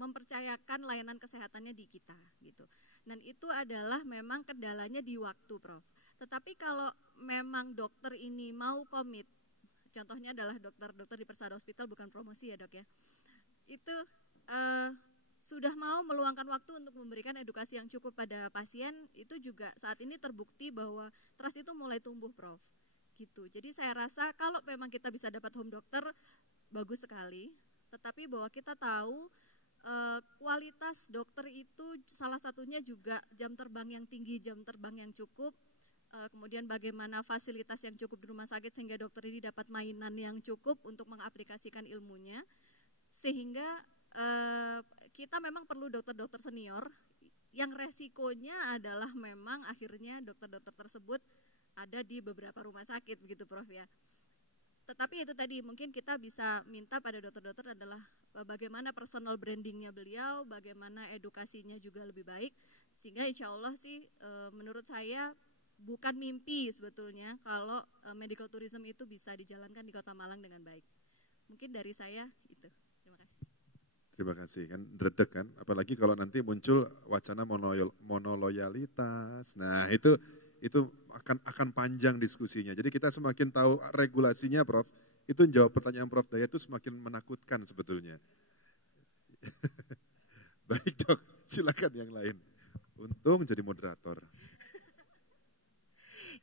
mempercayakan layanan kesehatannya di kita gitu. Dan itu adalah memang kendalanya di waktu, Prof. Tetapi kalau memang dokter ini mau komit, contohnya adalah dokter-dokter di Persada Hospital, bukan promosi ya dok ya, itu sudah mau meluangkan waktu untuk memberikan edukasi yang cukup pada pasien, itu juga saat ini terbukti bahwa trust itu mulai tumbuh, Prof. Gitu. Jadi saya rasa kalau memang kita bisa dapat home dokter, bagus sekali, tetapi bahwa kita tahu kualitas dokter itu salah satunya juga jam terbang yang tinggi, jam terbang yang cukup, kemudian bagaimana fasilitas yang cukup di rumah sakit sehingga dokter ini dapat mainan yang cukup untuk mengaplikasikan ilmunya, sehingga kita memang perlu dokter-dokter senior yang resikonya adalah memang akhirnya dokter-dokter tersebut ada di beberapa rumah sakit begitu Prof ya. Tetapi itu tadi mungkin kita bisa minta pada dokter-dokter adalah bagaimana personal brandingnya beliau, bagaimana edukasinya juga lebih baik, sehingga insya Allah sih menurut saya bukan mimpi sebetulnya kalau medical tourism itu bisa dijalankan di Kota Malang dengan baik. Mungkin dari saya itu. Terima kasih. Terima kasih, kan dredeg kan, apalagi kalau nanti muncul wacana monoloyalitas. Nah, itu akan panjang diskusinya. Jadi kita semakin tahu regulasinya, Prof, itu jawab pertanyaan Prof Dayat itu semakin menakutkan sebetulnya. Baik dok, silakan yang lain. Untung jadi moderator.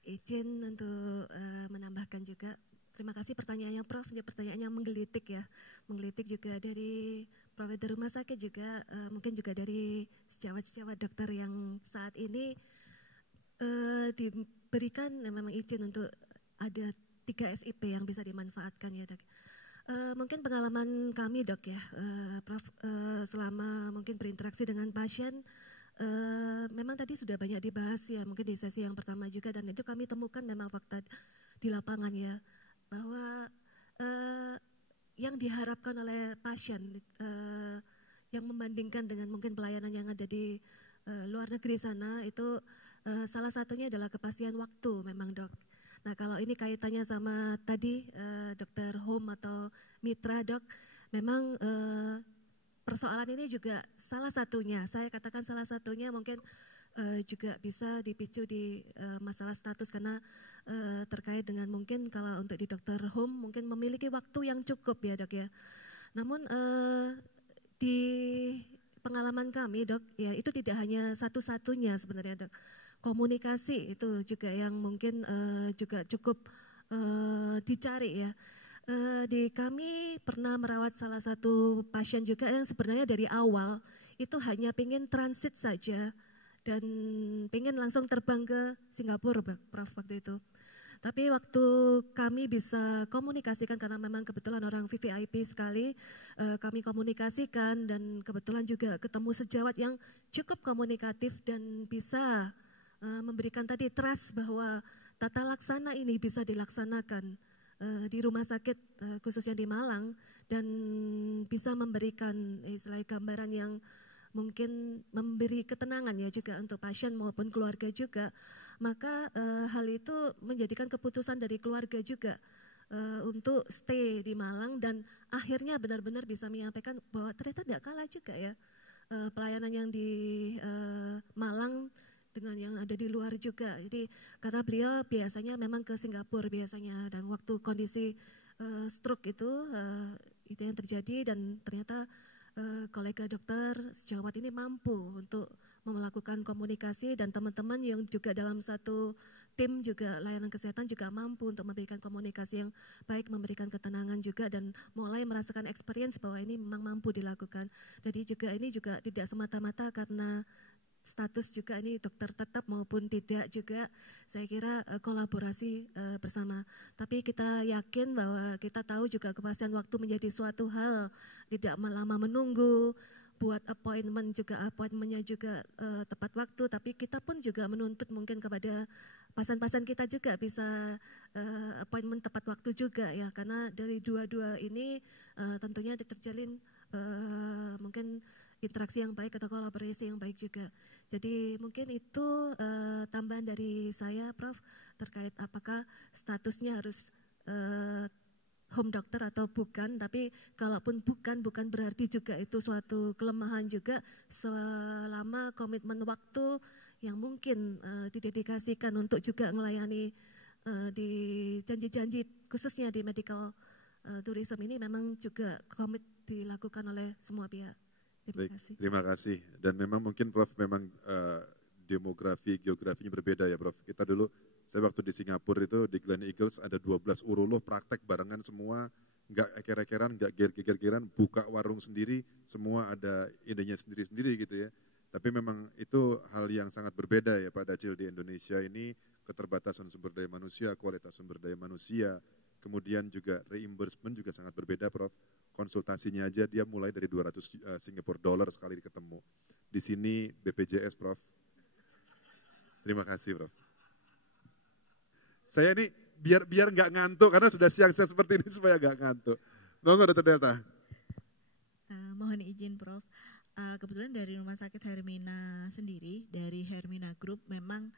Izin untuk menambahkan juga, terima kasih pertanyaannya Prof, pertanyaannya menggelitik ya, menggelitik juga dari provider rumah sakit juga, mungkin juga dari sejawat-sejawat dokter yang saat ini diberikan memang izin untuk ada 3 SIP yang bisa dimanfaatkan ya dok. Mungkin pengalaman kami dok ya, Prof, selama mungkin berinteraksi dengan pasien, memang tadi sudah banyak dibahas ya mungkin di sesi yang pertama juga, dan itu kami temukan memang fakta di lapangan ya bahwa yang diharapkan oleh pasien yang membandingkan dengan mungkin pelayanan yang ada di luar negeri sana itu salah satunya adalah kepastian waktu memang dok. Nah kalau ini kaitannya sama tadi dokter home atau mitra dok, memang persoalan ini juga salah satunya, saya katakan salah satunya mungkin juga bisa dipicu di masalah status karena terkait dengan mungkin kalau untuk di dokter home mungkin memiliki waktu yang cukup ya dok ya. Namun di pengalaman kami dok ya itu tidak hanya satu-satunya sebenarnya dok. Komunikasi itu juga yang mungkin juga cukup dicari ya. Di kami pernah merawat salah satu pasien juga yang sebenarnya dari awal itu hanya pengen transit saja dan pengen langsung terbang ke Singapura Prof waktu itu. Tapi waktu kami bisa komunikasikan karena memang kebetulan orang VVIP sekali, kami komunikasikan dan kebetulan juga ketemu sejawat yang cukup komunikatif dan bisa memberikan tadi trust bahwa tata laksana ini bisa dilaksanakan di rumah sakit khususnya di Malang dan bisa memberikan istilahnya gambaran yang mungkin memberi ketenangan ya juga untuk pasien maupun keluarga juga, maka hal itu menjadikan keputusan dari keluarga juga untuk stay di Malang dan akhirnya benar-benar bisa menyampaikan bahwa ternyata tidak kalah juga ya pelayanan yang di Malang dengan yang ada di luar juga. Jadi karena beliau biasanya memang ke Singapura biasanya dan waktu kondisi stroke itu yang terjadi dan ternyata kolega dokter sejawat ini mampu untuk melakukan komunikasi dan teman-teman yang juga dalam satu tim juga layanan kesehatan juga mampu untuk memberikan komunikasi yang baik, memberikan ketenangan juga dan mulai merasakan experience bahwa ini memang mampu dilakukan. Jadi juga ini juga tidak semata-mata karena status juga ini dokter tetap maupun tidak juga, saya kira kolaborasi bersama. Tapi kita yakin bahwa kita tahu juga kepastian waktu menjadi suatu hal, tidak lama menunggu, buat appointmentnya juga tepat waktu, tapi kita pun juga menuntut mungkin kepada pasien-pasien kita juga bisa appointment tepat waktu juga ya, karena dari dua-dua ini tentunya terjalin mungkin interaksi yang baik atau kolaborasi yang baik juga. Jadi mungkin itu tambahan dari saya, Prof, terkait apakah statusnya harus home doctor atau bukan, tapi kalaupun bukan berarti juga itu suatu kelemahan juga selama komitmen waktu yang mungkin didedikasikan untuk juga melayani di janji-janji khususnya di medical tourism ini memang juga komit dilakukan oleh semua pihak. Terima kasih. Terima kasih. Dan memang mungkin Prof memang demografi, geografinya berbeda ya Prof. Kita dulu, saya waktu di Singapura itu di Glen Eagles ada 12 urolog praktek barengan semua, nggak eker-ekeran, nggak geger-gegeran, buka warung sendiri, semua ada idenya sendiri-sendiri gitu ya. Tapi memang itu hal yang sangat berbeda ya Pak Dacil di Indonesia ini, keterbatasan sumber daya manusia, kualitas sumber daya manusia, kemudian juga reimbursement juga sangat berbeda Prof. Konsultasinya aja dia mulai dari 200 Singapore dollar sekali ketemu. Di sini BPJS Prof. Terima kasih Prof. Saya ini biar nggak ngantuk karena sudah siang-siang seperti ini supaya nggak ngantuk. Monggo Dr. Delta. Mohon izin Prof. Kebetulan dari Rumah Sakit Hermina sendiri, dari Hermina Group memang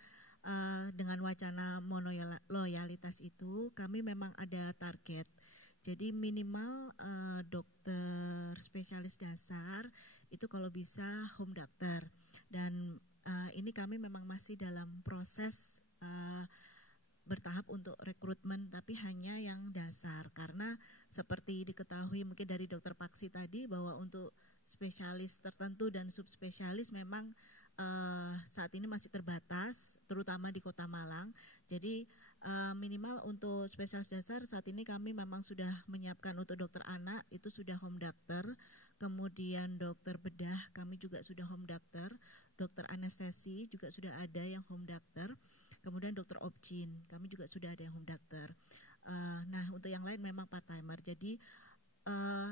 dengan wacana monoloyalitas itu kami memang ada target. Jadi minimal dokter spesialis dasar itu kalau bisa home doctor. Dan ini kami memang masih dalam proses bertahap untuk rekrutmen, tapi hanya yang dasar. Karena seperti diketahui mungkin dari dokter Paksi tadi bahwa untuk spesialis tertentu dan subspesialis memang saat ini masih terbatas, terutama di Kota Malang. Jadi minimal untuk spesialis dasar saat ini kami memang sudah menyiapkan untuk dokter anak itu sudah home doctor, kemudian dokter bedah kami juga sudah home doctor, dokter anestesi juga sudah ada yang home doctor, kemudian dokter obgyn kami juga sudah ada yang home doctor. Nah untuk yang lain memang part timer. Jadi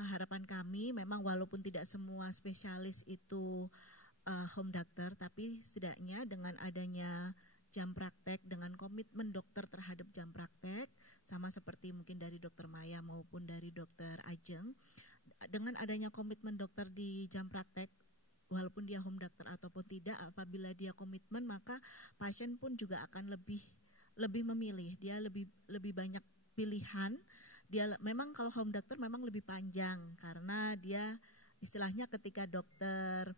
harapan kami memang walaupun tidak semua spesialis itu home doctor, tapi setidaknya dengan adanya jam praktek, dengan komitmen dokter terhadap jam praktek, sama seperti mungkin dari dokter Maya maupun dari dokter Ajeng, dengan adanya komitmen dokter di jam praktek, walaupun dia home doctor ataupun tidak, apabila dia komitmen maka pasien pun juga akan lebih memilih, dia lebih banyak pilihan. Dia memang kalau home doctor memang lebih panjang karena dia istilahnya ketika dokter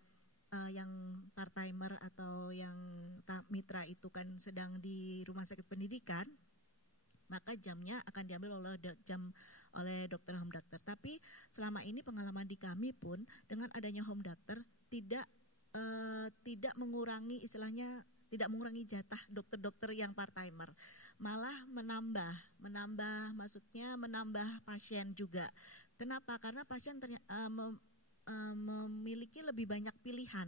yang part timer atau yang mitra itu kan sedang di rumah sakit pendidikan, maka jamnya akan diambil oleh dokter home doctor. Tapi selama ini pengalaman di kami pun dengan adanya home doctor tidak mengurangi istilahnya tidak mengurangi jatah dokter-dokter yang part timer, malah menambah maksudnya menambah pasien juga. Kenapa? Karena pasien memiliki lebih banyak pilihan.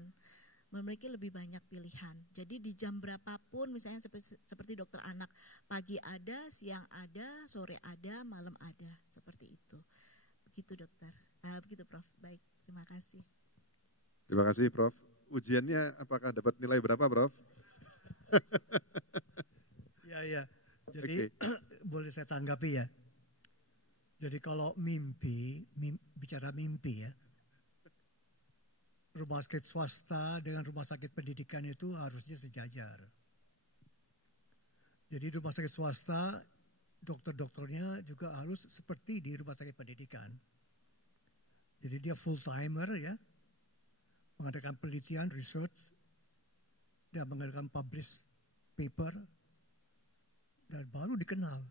Jadi di jam berapapun misalnya seperti dokter anak, pagi ada, siang ada, sore ada, malam ada, seperti itu. Begitu dokter. Begitu Prof. Baik, terima kasih. Terima kasih Prof. Ujiannya apakah dapat nilai berapa Prof? Ya. Jadi boleh saya tanggapi ya. Jadi kalau bicara mimpi ya, rumah sakit swasta dengan rumah sakit pendidikan itu harusnya sejajar. Jadi rumah sakit swasta, dokter-dokternya juga harus seperti di rumah sakit pendidikan. Jadi dia full timer ya, mengadakan penelitian, research, dan mengadakan publish paper, dan baru dikenal.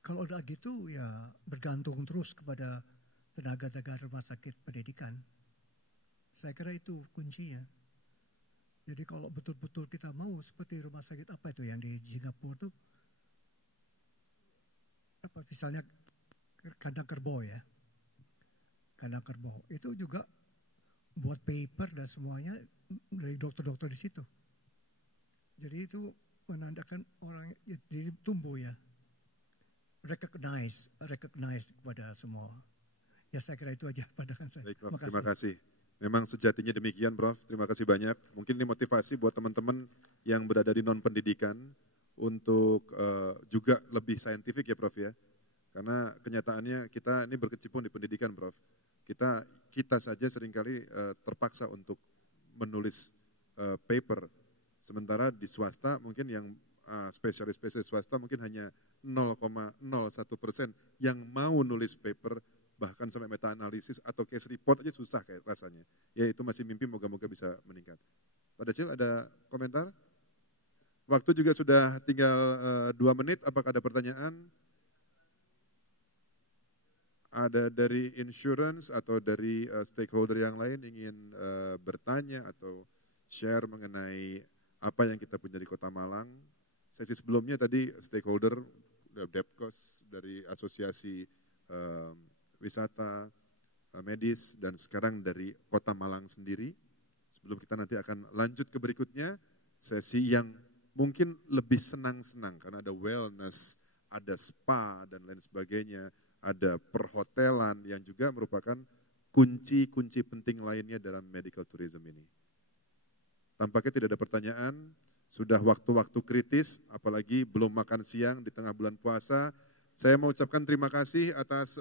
Kalau udah gitu ya bergantung terus kepada tenaga-tenaga rumah sakit pendidikan. Saya kira itu kuncinya. Jadi kalau betul-betul kita mau seperti rumah sakit apa itu yang di Singapura tuh, apa misalnya kandang kerbau ya, kandang kerbau itu juga buat paper dan semuanya dari dokter-dokter di situ. Jadi itu menandakan orang jadi tumbuh ya, recognize kepada semua. Ya saya kira itu aja pandangan saya. Baik, Prof. Terima kasih. Memang sejatinya demikian, Prof. Terima kasih banyak. Mungkin ini motivasi buat teman-teman yang berada di non-pendidikan untuk juga lebih saintifik ya, Prof ya. Karena kenyataannya kita ini berkecimpung di pendidikan, Prof. Kita saja seringkali terpaksa untuk menulis paper. Sementara di swasta mungkin yang spesialis-spesialis swasta mungkin hanya 0,01% yang mau nulis paper, bahkan sampai meta-analisis atau case report aja susah kayak rasanya. Ya itu masih mimpi, moga-moga bisa meningkat. Pak Dacil ada komentar? Waktu juga sudah tinggal 2 menit, apakah ada pertanyaan? Ada dari insurance atau dari stakeholder yang lain ingin bertanya atau share mengenai apa yang kita punya di Kota Malang. Sesi sebelumnya tadi stakeholder, Depkos dari Asosiasi Wisata Medis dan sekarang dari Kota Malang sendiri. Sebelum kita nanti akan lanjut ke berikutnya, sesi yang mungkin lebih senang-senang karena ada wellness, ada spa dan lain sebagainya, ada perhotelan yang juga merupakan kunci-kunci penting lainnya dalam medical tourism ini. Tampaknya tidak ada pertanyaan, sudah waktu-waktu kritis, apalagi belum makan siang di tengah bulan puasa. Saya mau ucapkan terima kasih atas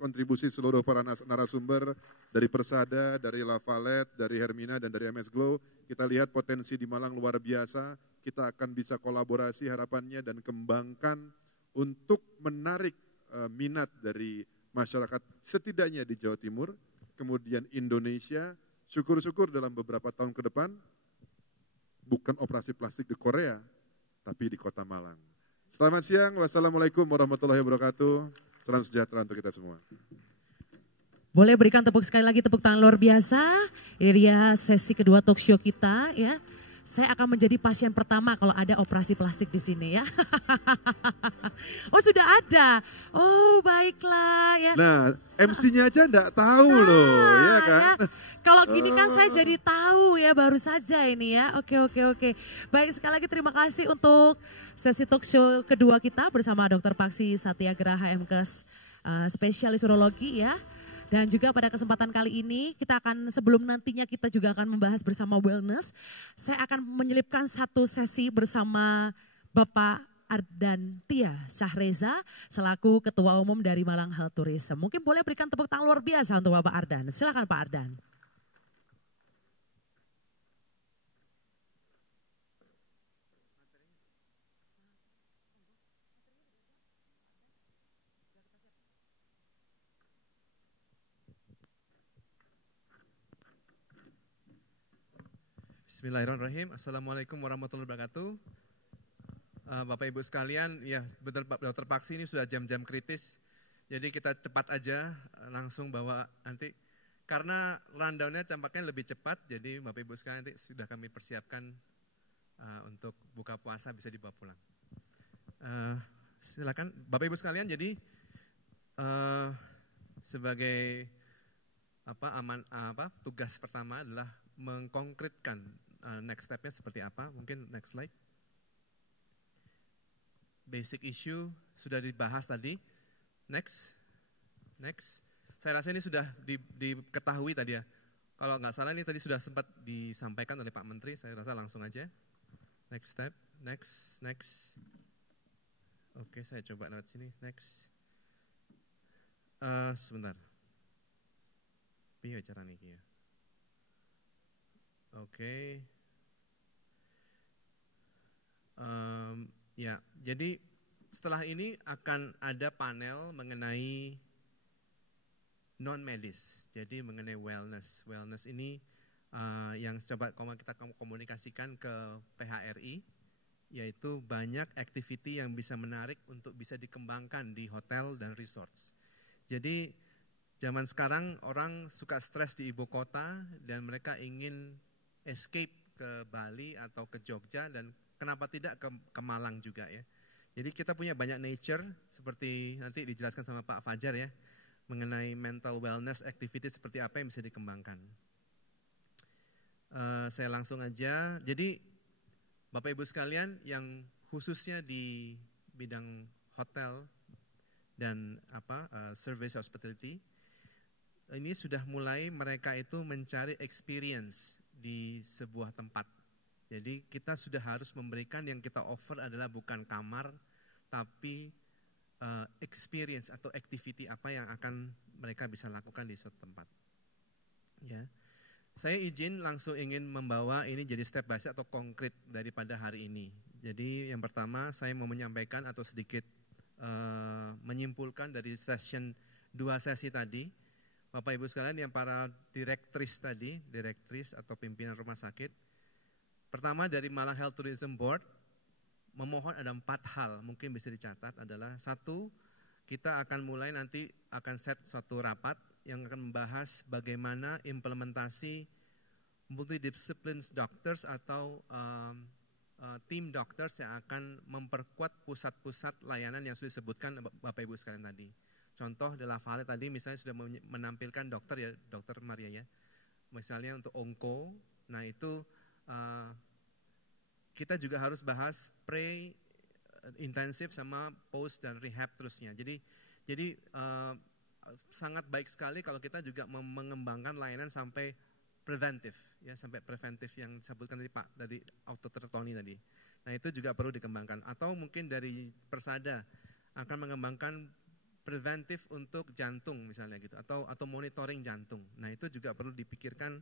kontribusi seluruh para narasumber dari Persada, dari La Valette, dari Hermina, dan dari MS Glow. Kita lihat potensi di Malang luar biasa, kita akan bisa kolaborasi harapannya dan kembangkan untuk menarik minat dari masyarakat setidaknya di Jawa Timur, kemudian Indonesia, syukur-syukur dalam beberapa tahun ke depan, bukan operasi plastik di Korea, tapi di Kota Malang. Selamat siang, wassalamualaikum warahmatullahi wabarakatuh. Salam sejahtera untuk kita semua. Boleh berikan sekali lagi tepuk tangan luar biasa. Ini dia sesi kedua talk show kita ya. Saya akan menjadi pasien pertama kalau ada operasi plastik di sini ya. Oh sudah ada. Oh baiklah ya. Nah MC-nya aja enggak tahu loh ya kan. Ya. Kalau gini kan saya jadi tahu ya baru saja ini ya. Oke. Baik sekali lagi terima kasih untuk sesi talk show kedua kita bersama Dr. Paksi Satyagraha MKes spesialis urologi ya. Dan juga pada kesempatan kali ini kita akan sebelum nantinya kita juga akan membahas bersama wellness. Saya akan menyelipkan satu sesi bersama Bapak Ardan Tia Syahreza selaku Ketua Umum dari Malang Health Tourism. Mungkin boleh berikan tepuk tangan luar biasa untuk Bapak Ardan. Silakan Pak Ardan. Bismillahirrahmanirrahim. Assalamualaikum warahmatullahi wabarakatuh. Bapak Ibu sekalian, ya benar Pak Dr. Paksi ini sudah jam-jam kritis. Jadi kita cepat aja langsung bawa nanti. Karena rundown-nya tampaknya lebih cepat, jadi Bapak Ibu sekalian nanti sudah kami persiapkan untuk buka puasa bisa dibawa pulang. Silakan Bapak Ibu sekalian, jadi sebagai tugas pertama adalah mengkonkretkan next step-nya seperti apa. Mungkin next slide. Basic issue sudah dibahas tadi. Next. Saya rasa ini sudah diketahui tadi ya. Kalau nggak salah ini tadi sudah sempat disampaikan oleh Pak Menteri. Saya rasa langsung aja. Next step. Next. Oke, saya coba lewat sini. Next. Sebentar. Piye cara nih ya? Oke. Ya, jadi setelah ini akan ada panel mengenai non-medis, jadi mengenai wellness. Wellness ini yang coba kita komunikasikan ke PHRI, yaitu banyak activity yang bisa menarik untuk bisa dikembangkan di hotel dan resorts. Jadi zaman sekarang orang suka stres di ibu kota dan mereka ingin escape ke Bali atau ke Jogja dan kenapa tidak ke Malang juga ya. Jadi kita punya banyak nature seperti nanti dijelaskan sama Pak Fajar ya. mengenai mental wellness activity seperti apa yang bisa dikembangkan. Saya langsung aja. Jadi Bapak Ibu sekalian yang khususnya di bidang hotel dan service hospitality, ini sudah mulai mereka itu mencari experience di sebuah tempat. Jadi kita sudah harus memberikan yang kita offer adalah bukan kamar, tapi experience atau activity apa yang akan mereka bisa lakukan di suatu tempat. Ya. Saya izin langsung ingin membawa ini jadi step by step atau konkret daripada hari ini. Jadi yang pertama saya mau menyampaikan atau sedikit menyimpulkan dari dua sesi tadi. Bapak Ibu sekalian yang para direktris tadi, direktris atau pimpinan rumah sakit. Pertama dari Malang Health Tourism Board, memohon ada 4 hal mungkin bisa dicatat adalah 1, kita akan mulai nanti akan set suatu rapat yang akan membahas bagaimana implementasi multidiscipline doctors atau tim doctors yang akan memperkuat pusat-pusat layanan yang sudah disebutkan Bapak Ibu sekalian tadi. Contoh De La Valle tadi misalnya sudah menampilkan dokter ya, Dokter Maria ya. Misalnya untuk onko, nah itu kita juga harus bahas pre-intensif sama post dan rehab terusnya. Jadi sangat baik sekali kalau kita juga mengembangkan layanan sampai preventif, ya sampai preventif yang disebutkan tadi Pak dari Dr. Tony tadi. Nah itu juga perlu dikembangkan. Atau mungkin dari Persada akan mengembangkan preventif untuk jantung misalnya gitu, atau monitoring jantung. Nah itu juga perlu dipikirkan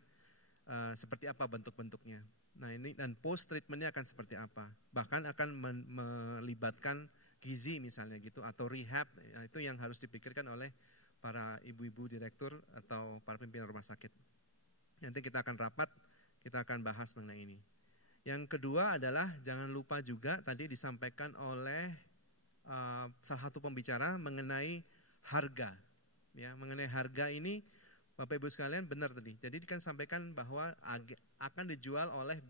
seperti apa bentuk-bentuknya. Nah ini dan post treatmentnya akan seperti apa. Bahkan akan melibatkan gizi misalnya gitu atau rehab. Nah, itu yang harus dipikirkan oleh para ibu-ibu direktur atau para pimpinan rumah sakit. Nanti kita akan rapat, kita akan bahas mengenai ini. Yang kedua adalah jangan lupa juga tadi disampaikan oleh salah satu pembicara mengenai harga. Ya, mengenai harga ini Bapak Ibu sekalian benar tadi. Jadi kan sampaikan bahwa akan dijual oleh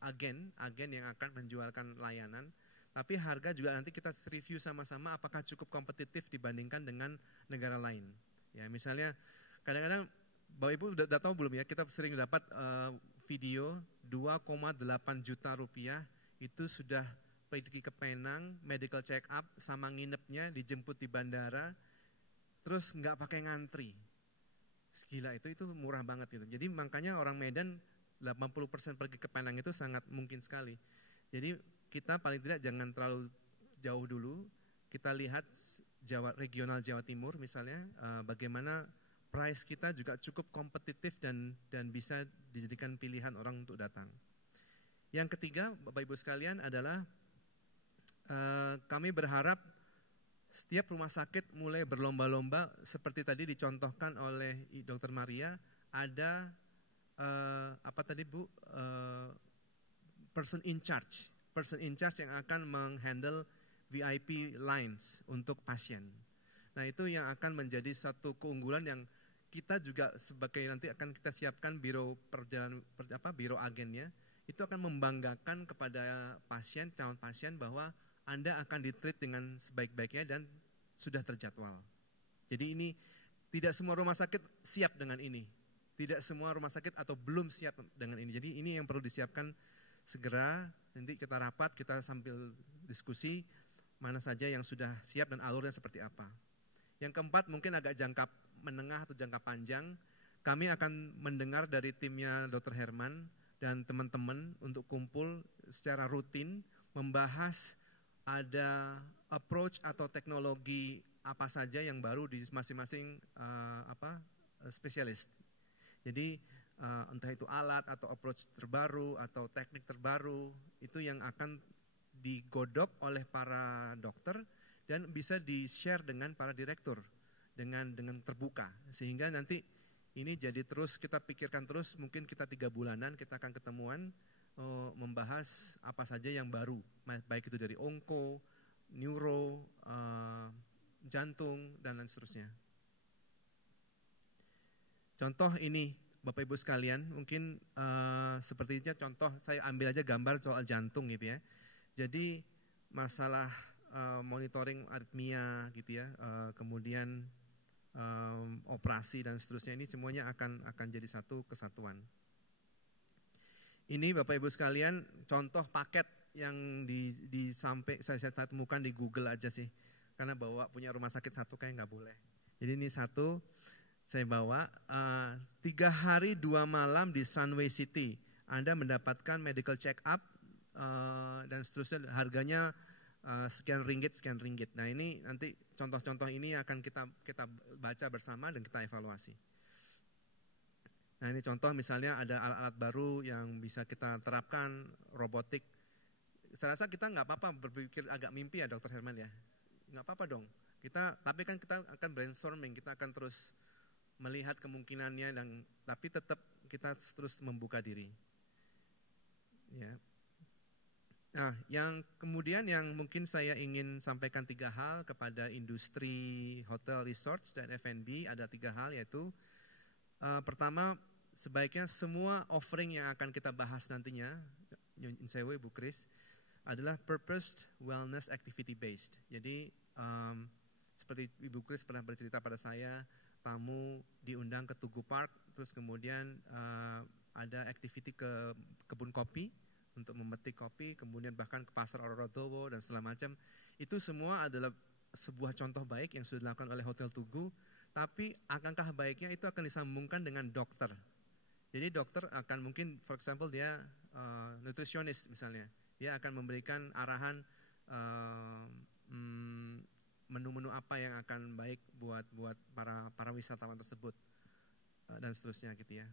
agen yang akan menjualkan layanan. Tapi harga juga nanti kita review sama-sama apakah cukup kompetitif dibandingkan dengan negara lain. Ya, misalnya kadang-kadang Bapak Ibu udah tahu belum ya, kita sering dapat video 2,8 juta rupiah itu sudah pergi ke Penang, medical check up sama nginepnya, dijemput di bandara, terus nggak pakai ngantri. Gila itu murah banget gitu. Jadi makanya orang Medan 80% pergi ke Penang itu sangat mungkin sekali. Jadi kita paling tidak jangan terlalu jauh dulu, kita lihat regional Jawa Timur misalnya, bagaimana price kita juga cukup kompetitif dan bisa dijadikan pilihan orang untuk datang. Yang ketiga Bapak Ibu sekalian adalah kami berharap setiap rumah sakit mulai berlomba-lomba seperti tadi dicontohkan oleh Dr. Maria, ada apa tadi Bu, person in charge yang akan menghandle VIP lines untuk pasien. Nah itu yang akan menjadi satu keunggulan yang kita juga sebagai nanti akan kita siapkan biro biro agennya, itu akan membanggakan kepada pasien, calon pasien bahwa Anda akan ditreat dengan sebaik-baiknya dan sudah terjadwal. Jadi ini tidak semua rumah sakit siap dengan ini. Tidak semua rumah sakit atau belum siap dengan ini. Jadi ini yang perlu disiapkan segera. Nanti kita rapat, kita sambil diskusi mana saja yang sudah siap dan alurnya seperti apa. Yang keempat mungkin agak jangka menengah atau jangka panjang. Kami akan mendengar dari timnya Dr. Herman dan teman-teman untuk kumpul secara rutin membahas ada approach atau teknologi apa saja yang baru di masing-masing spesialis. Jadi entah itu alat atau approach terbaru atau teknik terbaru itu yang akan digodok oleh para dokter dan bisa di-share dengan para direktur dengan terbuka sehingga nanti ini jadi terus kita pikirkan terus, mungkin kita 3 bulanan kita akan ketemuan membahas apa saja yang baru, baik itu dari onko, neuro, jantung dan lain seterusnya. Contoh ini Bapak Ibu sekalian, mungkin sepertinya contoh saya ambil aja gambar soal jantung gitu ya. Jadi masalah monitoring aritmia gitu ya, kemudian operasi dan seterusnya, ini semuanya akan jadi satu kesatuan. Ini Bapak Ibu sekalian contoh paket yang sampai saya temukan di Google aja sih, karena bawa punya rumah sakit satu kayak nggak boleh. Jadi ini satu saya bawa 3 hari 2 malam di Sunway City. Anda mendapatkan medical check up dan seterusnya, harganya sekian ringgit. Nah ini nanti contoh-contoh ini akan kita baca bersama dan kita evaluasi. Nah ini contoh misalnya ada alat-alat baru yang bisa kita terapkan, robotik. Saya rasa kita nggak apa-apa berpikir agak mimpi ya Dr. Herman ya. Nggak apa-apa dong. Tapi kan kita akan brainstorming, kita akan terus melihat kemungkinannya tapi tetap kita terus membuka diri. Ya. Nah, yang kemudian yang mungkin saya ingin sampaikan 3 hal kepada industri hotel, resorts dan F&B, ada 3 hal yaitu pertama, sebaiknya semua offering yang akan kita bahas nantinya, Nyun Sewu, Bu Kris, adalah purposed wellness activity based. Jadi seperti Ibu Kris pernah bercerita pada saya, tamu diundang ke Tugu Park, terus kemudian ada activity ke kebun kopi untuk memetik kopi, kemudian bahkan ke pasar Ororodowo dan segala macam. Itu semua adalah sebuah contoh baik yang sudah dilakukan oleh Hotel Tugu, tapi akankah baiknya itu akan disambungkan dengan dokter. Jadi dokter akan mungkin, for example dia nutritionist misalnya, dia akan memberikan arahan menu-menu apa yang akan baik buat para wisatawan tersebut dan seterusnya gitu ya.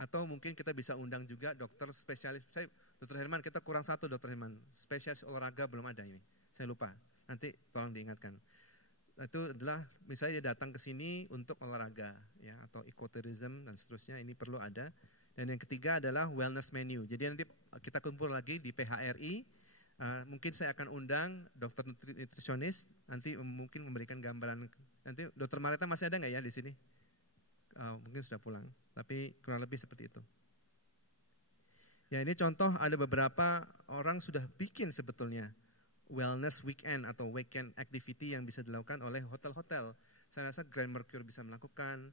Atau mungkin kita bisa undang juga dokter spesialis. Dr. Herman, kita kurang satu Dr. Herman, spesialis olahraga belum ada ini. Saya lupa. Nanti tolong diingatkan. Itu adalah misalnya dia datang ke sini untuk olahraga ya, atau ecotourism dan seterusnya, ini perlu ada. Dan yang ketiga adalah wellness menu. Jadi nanti kita kumpul lagi di PHRI. Mungkin saya akan undang dokter nutrisionis, nanti mungkin memberikan gambaran. Nanti Dr. Marita masih ada nggak ya di sini? Mungkin sudah pulang, tapi kurang lebih seperti itu. Ya ini contoh, ada beberapa orang sudah bikin sebetulnya wellness weekend atau weekend activity yang bisa dilakukan oleh hotel-hotel. Saya rasa Grand Mercure bisa melakukan,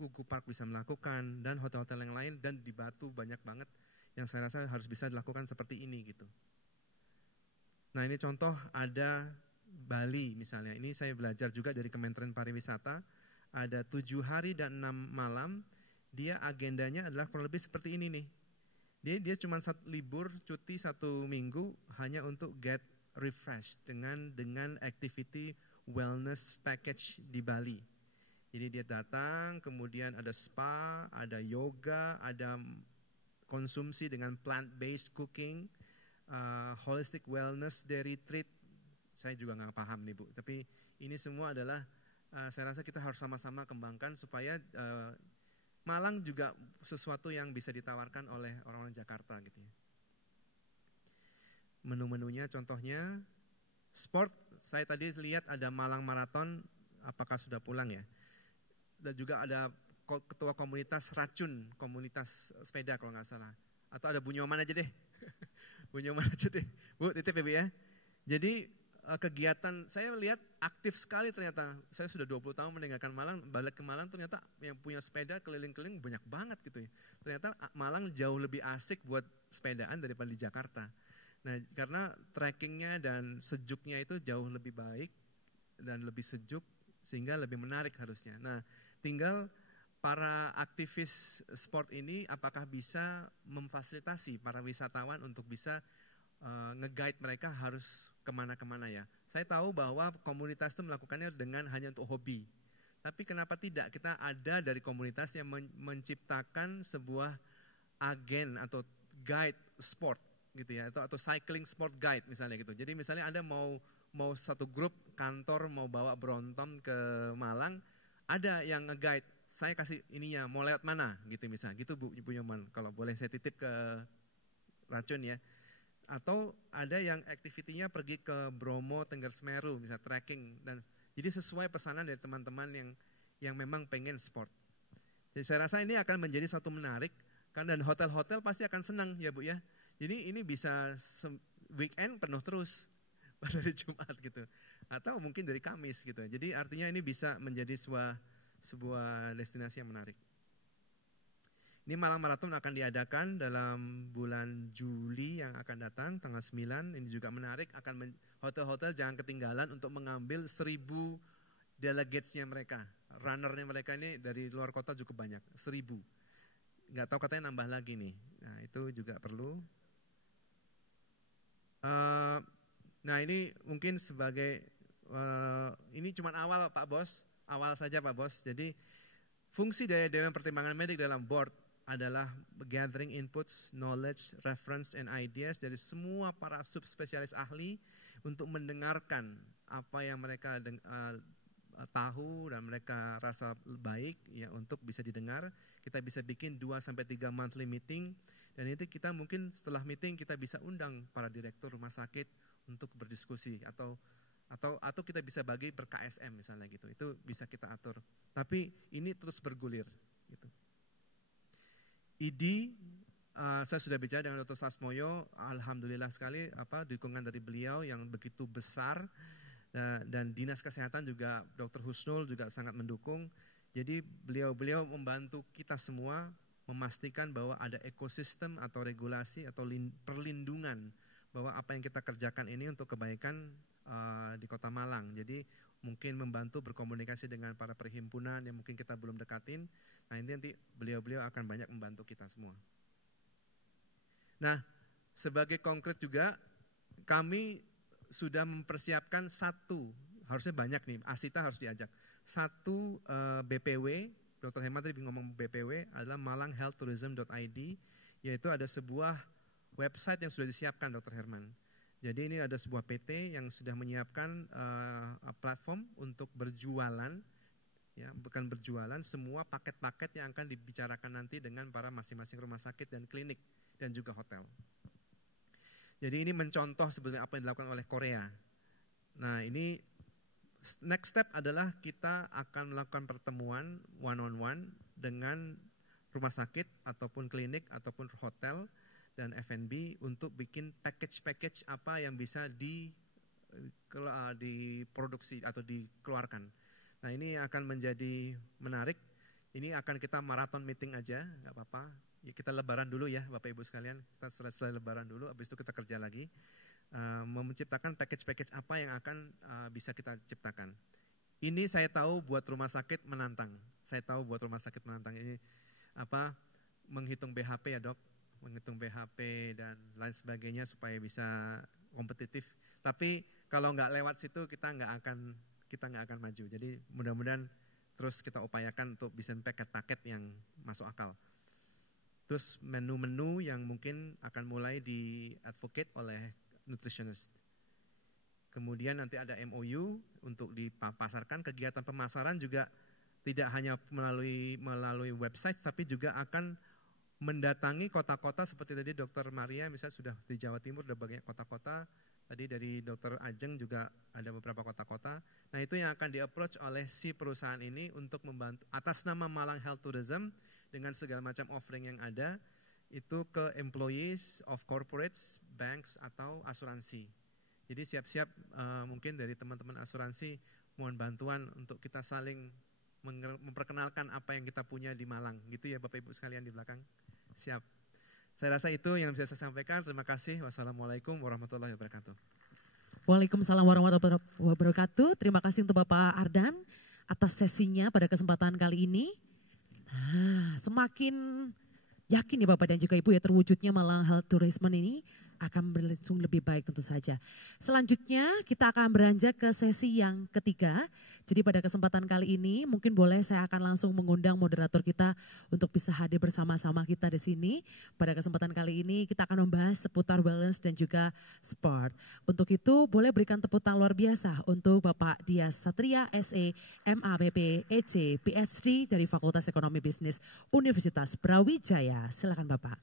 Tugu Park bisa melakukan, dan hotel-hotel yang lain, dan di Batu banyak banget yang saya rasa harus bisa dilakukan seperti ini gitu. Nah ini contoh ada Bali misalnya, ini saya belajar juga dari Kementerian Pariwisata, ada 7 hari dan 6 malam, dia agendanya adalah kurang lebih seperti ini nih. Dia cuma libur cuti 1 minggu hanya untuk get refreshed dengan activity wellness package di Bali. Jadi dia datang, kemudian ada spa, ada yoga, ada konsumsi dengan plant-based cooking, holistic wellness day retreat. Saya juga nggak paham nih Bu, tapi ini semua adalah saya rasa kita harus sama-sama kembangkan supaya Malang juga sesuatu yang bisa ditawarkan oleh orang-orang Jakarta gitu ya. Menu-menunya contohnya sport, saya tadi lihat ada Malang Marathon, apakah sudah pulang ya? Dan juga ada ketua komunitas racun, komunitas sepeda kalau nggak salah. Atau ada Bu Nyoman aja deh. Bu Nyoman aja deh. Bu, titip ya Bu ya. Jadi kegiatan saya lihat aktif sekali ternyata. Saya sudah 20 tahun meninggalkan Malang, balik ke Malang ternyata yang punya sepeda keliling-keliling banyak banget gitu ya. Ternyata Malang jauh lebih asik buat sepedaan daripada di Jakarta. Nah, karena trekkingnya dan sejuknya itu jauh lebih baik dan lebih sejuk sehingga lebih menarik harusnya. Nah, tinggal para aktivis sport ini apakah bisa memfasilitasi para wisatawan untuk bisa nge-guide mereka harus kemana-kemana ya. Saya tahu bahwa komunitas itu melakukannya dengan hanya untuk hobi. Tapi kenapa tidak kita ada dari komunitas yang menciptakan sebuah agen atau guide sport gitu ya, atau cycling sport guide misalnya gitu. Jadi misalnya Anda mau satu grup kantor mau bawa Brontom ke Malang, ada yang nge-guide. Saya kasih ininya, mau lewat mana gitu misalnya. Gitu Bu Nyoman, kalau boleh saya titip ke Racun ya. Atau ada yang aktivitinya pergi ke Bromo, Tengger Semeru, misalnya trekking, dan jadi sesuai pesanan dari teman-teman yang memang pengen sport. Jadi saya rasa ini akan menjadi suatu menarik, kan, dan hotel-hotel pasti akan senang ya Bu ya. Jadi ini bisa weekend penuh terus pada hari Jumat gitu. atau mungkin dari Kamis gitu. Jadi artinya ini bisa menjadi sebuah destinasi yang menarik. Ini Malang Marathon akan diadakan dalam bulan Juli yang akan datang, tanggal 9. Ini juga menarik, hotel-hotel jangan ketinggalan untuk mengambil 1.000 delegatesnya mereka. Runnernya mereka ini dari luar kota cukup banyak, 1.000. Nggak tahu katanya nambah lagi nih. Nah itu juga perlu. Nah ini mungkin sebagai, ini cuma awal Pak Bos, awal saja Pak Bos. Jadi fungsi dari Dewan Pertimbangan Medik dalam board adalah gathering inputs, knowledge, reference, and ideas dari semua para subspesialis ahli untuk mendengarkan apa yang mereka tahu dan mereka rasa baik ya untuk bisa didengar. Kita bisa bikin 2-3 monthly meeting dan itu kita mungkin setelah meeting kita bisa undang para direktur rumah sakit untuk berdiskusi atau kita bisa bagi per KSM misalnya gitu. Itu bisa kita atur. Tapi ini terus bergulir gitu. Saya sudah bicara dengan Dr. Sasmoyo, alhamdulillah sekali dukungan dari beliau yang begitu besar dan Dinas Kesehatan juga Dr. Husnul juga sangat mendukung. Jadi beliau membantu kita semua memastikan bahwa ada ekosistem atau regulasi atau perlindungan bahwa apa yang kita kerjakan ini untuk kebaikan di Kota Malang. Jadi mungkin membantu berkomunikasi dengan para perhimpunan yang mungkin kita belum dekatin. Nah ini nanti beliau-beliau akan banyak membantu kita semua. Nah sebagai konkret juga kami sudah mempersiapkan harusnya banyak nih, Asita harus diajak. Satu BPW, Dr. Hema tadi ngomong BPW adalah malanghealthtourism.id, yaitu ada sebuah website yang sudah disiapkan Dr. Herman. Jadi ini ada sebuah PT yang sudah menyiapkan platform untuk berjualan, ya bukan berjualan, semua paket-paket yang akan dibicarakan nanti dengan para masing-masing rumah sakit dan klinik dan juga hotel. Jadi ini mencontoh sebenarnya apa yang dilakukan oleh Korea. Nah ini next step adalah kita akan melakukan pertemuan one-on-one dengan rumah sakit ataupun klinik ataupun hotel dan F&B untuk bikin package apa yang bisa diproduksi atau dikeluarkan. Nah ini akan menjadi menarik. Ini akan kita maraton meeting aja, nggak apa-apa. Ya, kita lebaran dulu ya Bapak Ibu sekalian. Kita selesai lebaran dulu, habis itu kita kerja lagi. Menciptakan package apa yang akan bisa kita ciptakan. Ini saya tahu buat rumah sakit menantang. Ini menghitung BHP ya Dok. Menghitung BHP dan lain sebagainya supaya bisa kompetitif. Tapi kalau nggak lewat situ kita nggak akan maju. Jadi mudah-mudahan terus kita upayakan untuk bisa paket-paket yang masuk akal. Terus menu-menu yang mungkin akan mulai di-advocate oleh nutritionist. Kemudian nanti ada MOU untuk dipasarkan. Kegiatan pemasaran juga tidak hanya melalui website tapi juga akan mendatangi kota-kota seperti tadi Dr. Maria misalnya sudah di Jawa Timur ada banyak kota-kota, tadi dari Dr. Ajeng juga ada beberapa kota-kota. Nah itu yang akan di-approach oleh si perusahaan ini untuk membantu atas nama Malang Health Tourism dengan segala macam offering yang ada itu ke employees of corporates, banks atau asuransi. Jadi siap-siap mungkin dari teman-teman asuransi mohon bantuan untuk kita saling memperkenalkan apa yang kita punya di Malang. Gitu ya Bapak Ibu sekalian di belakang. Siap. Saya rasa itu yang bisa saya sampaikan. Terima kasih. Wassalamualaikum warahmatullahi wabarakatuh. Waalaikumsalam warahmatullahi wabarakatuh. Terima kasih untuk Bapak Ardan atas sesinya pada kesempatan kali ini. Nah, semakin yakin nih Bapak dan juga Ibu ya terwujudnya Malang Health Tourism ini akan berlangsung lebih baik tentu saja. Selanjutnya kita akan beranjak ke sesi yang ketiga. Jadi pada kesempatan kali ini mungkin boleh saya akan langsung mengundang moderator kita untuk bisa hadir bersama-sama kita di sini. Pada kesempatan kali ini kita akan membahas seputar wellness dan juga sport. Untuk itu boleh berikan tepuk tangan luar biasa untuk Bapak Dias Satria SE MAPP EC PhD dari Fakultas Ekonomi Bisnis Universitas Brawijaya. Silakan Bapak.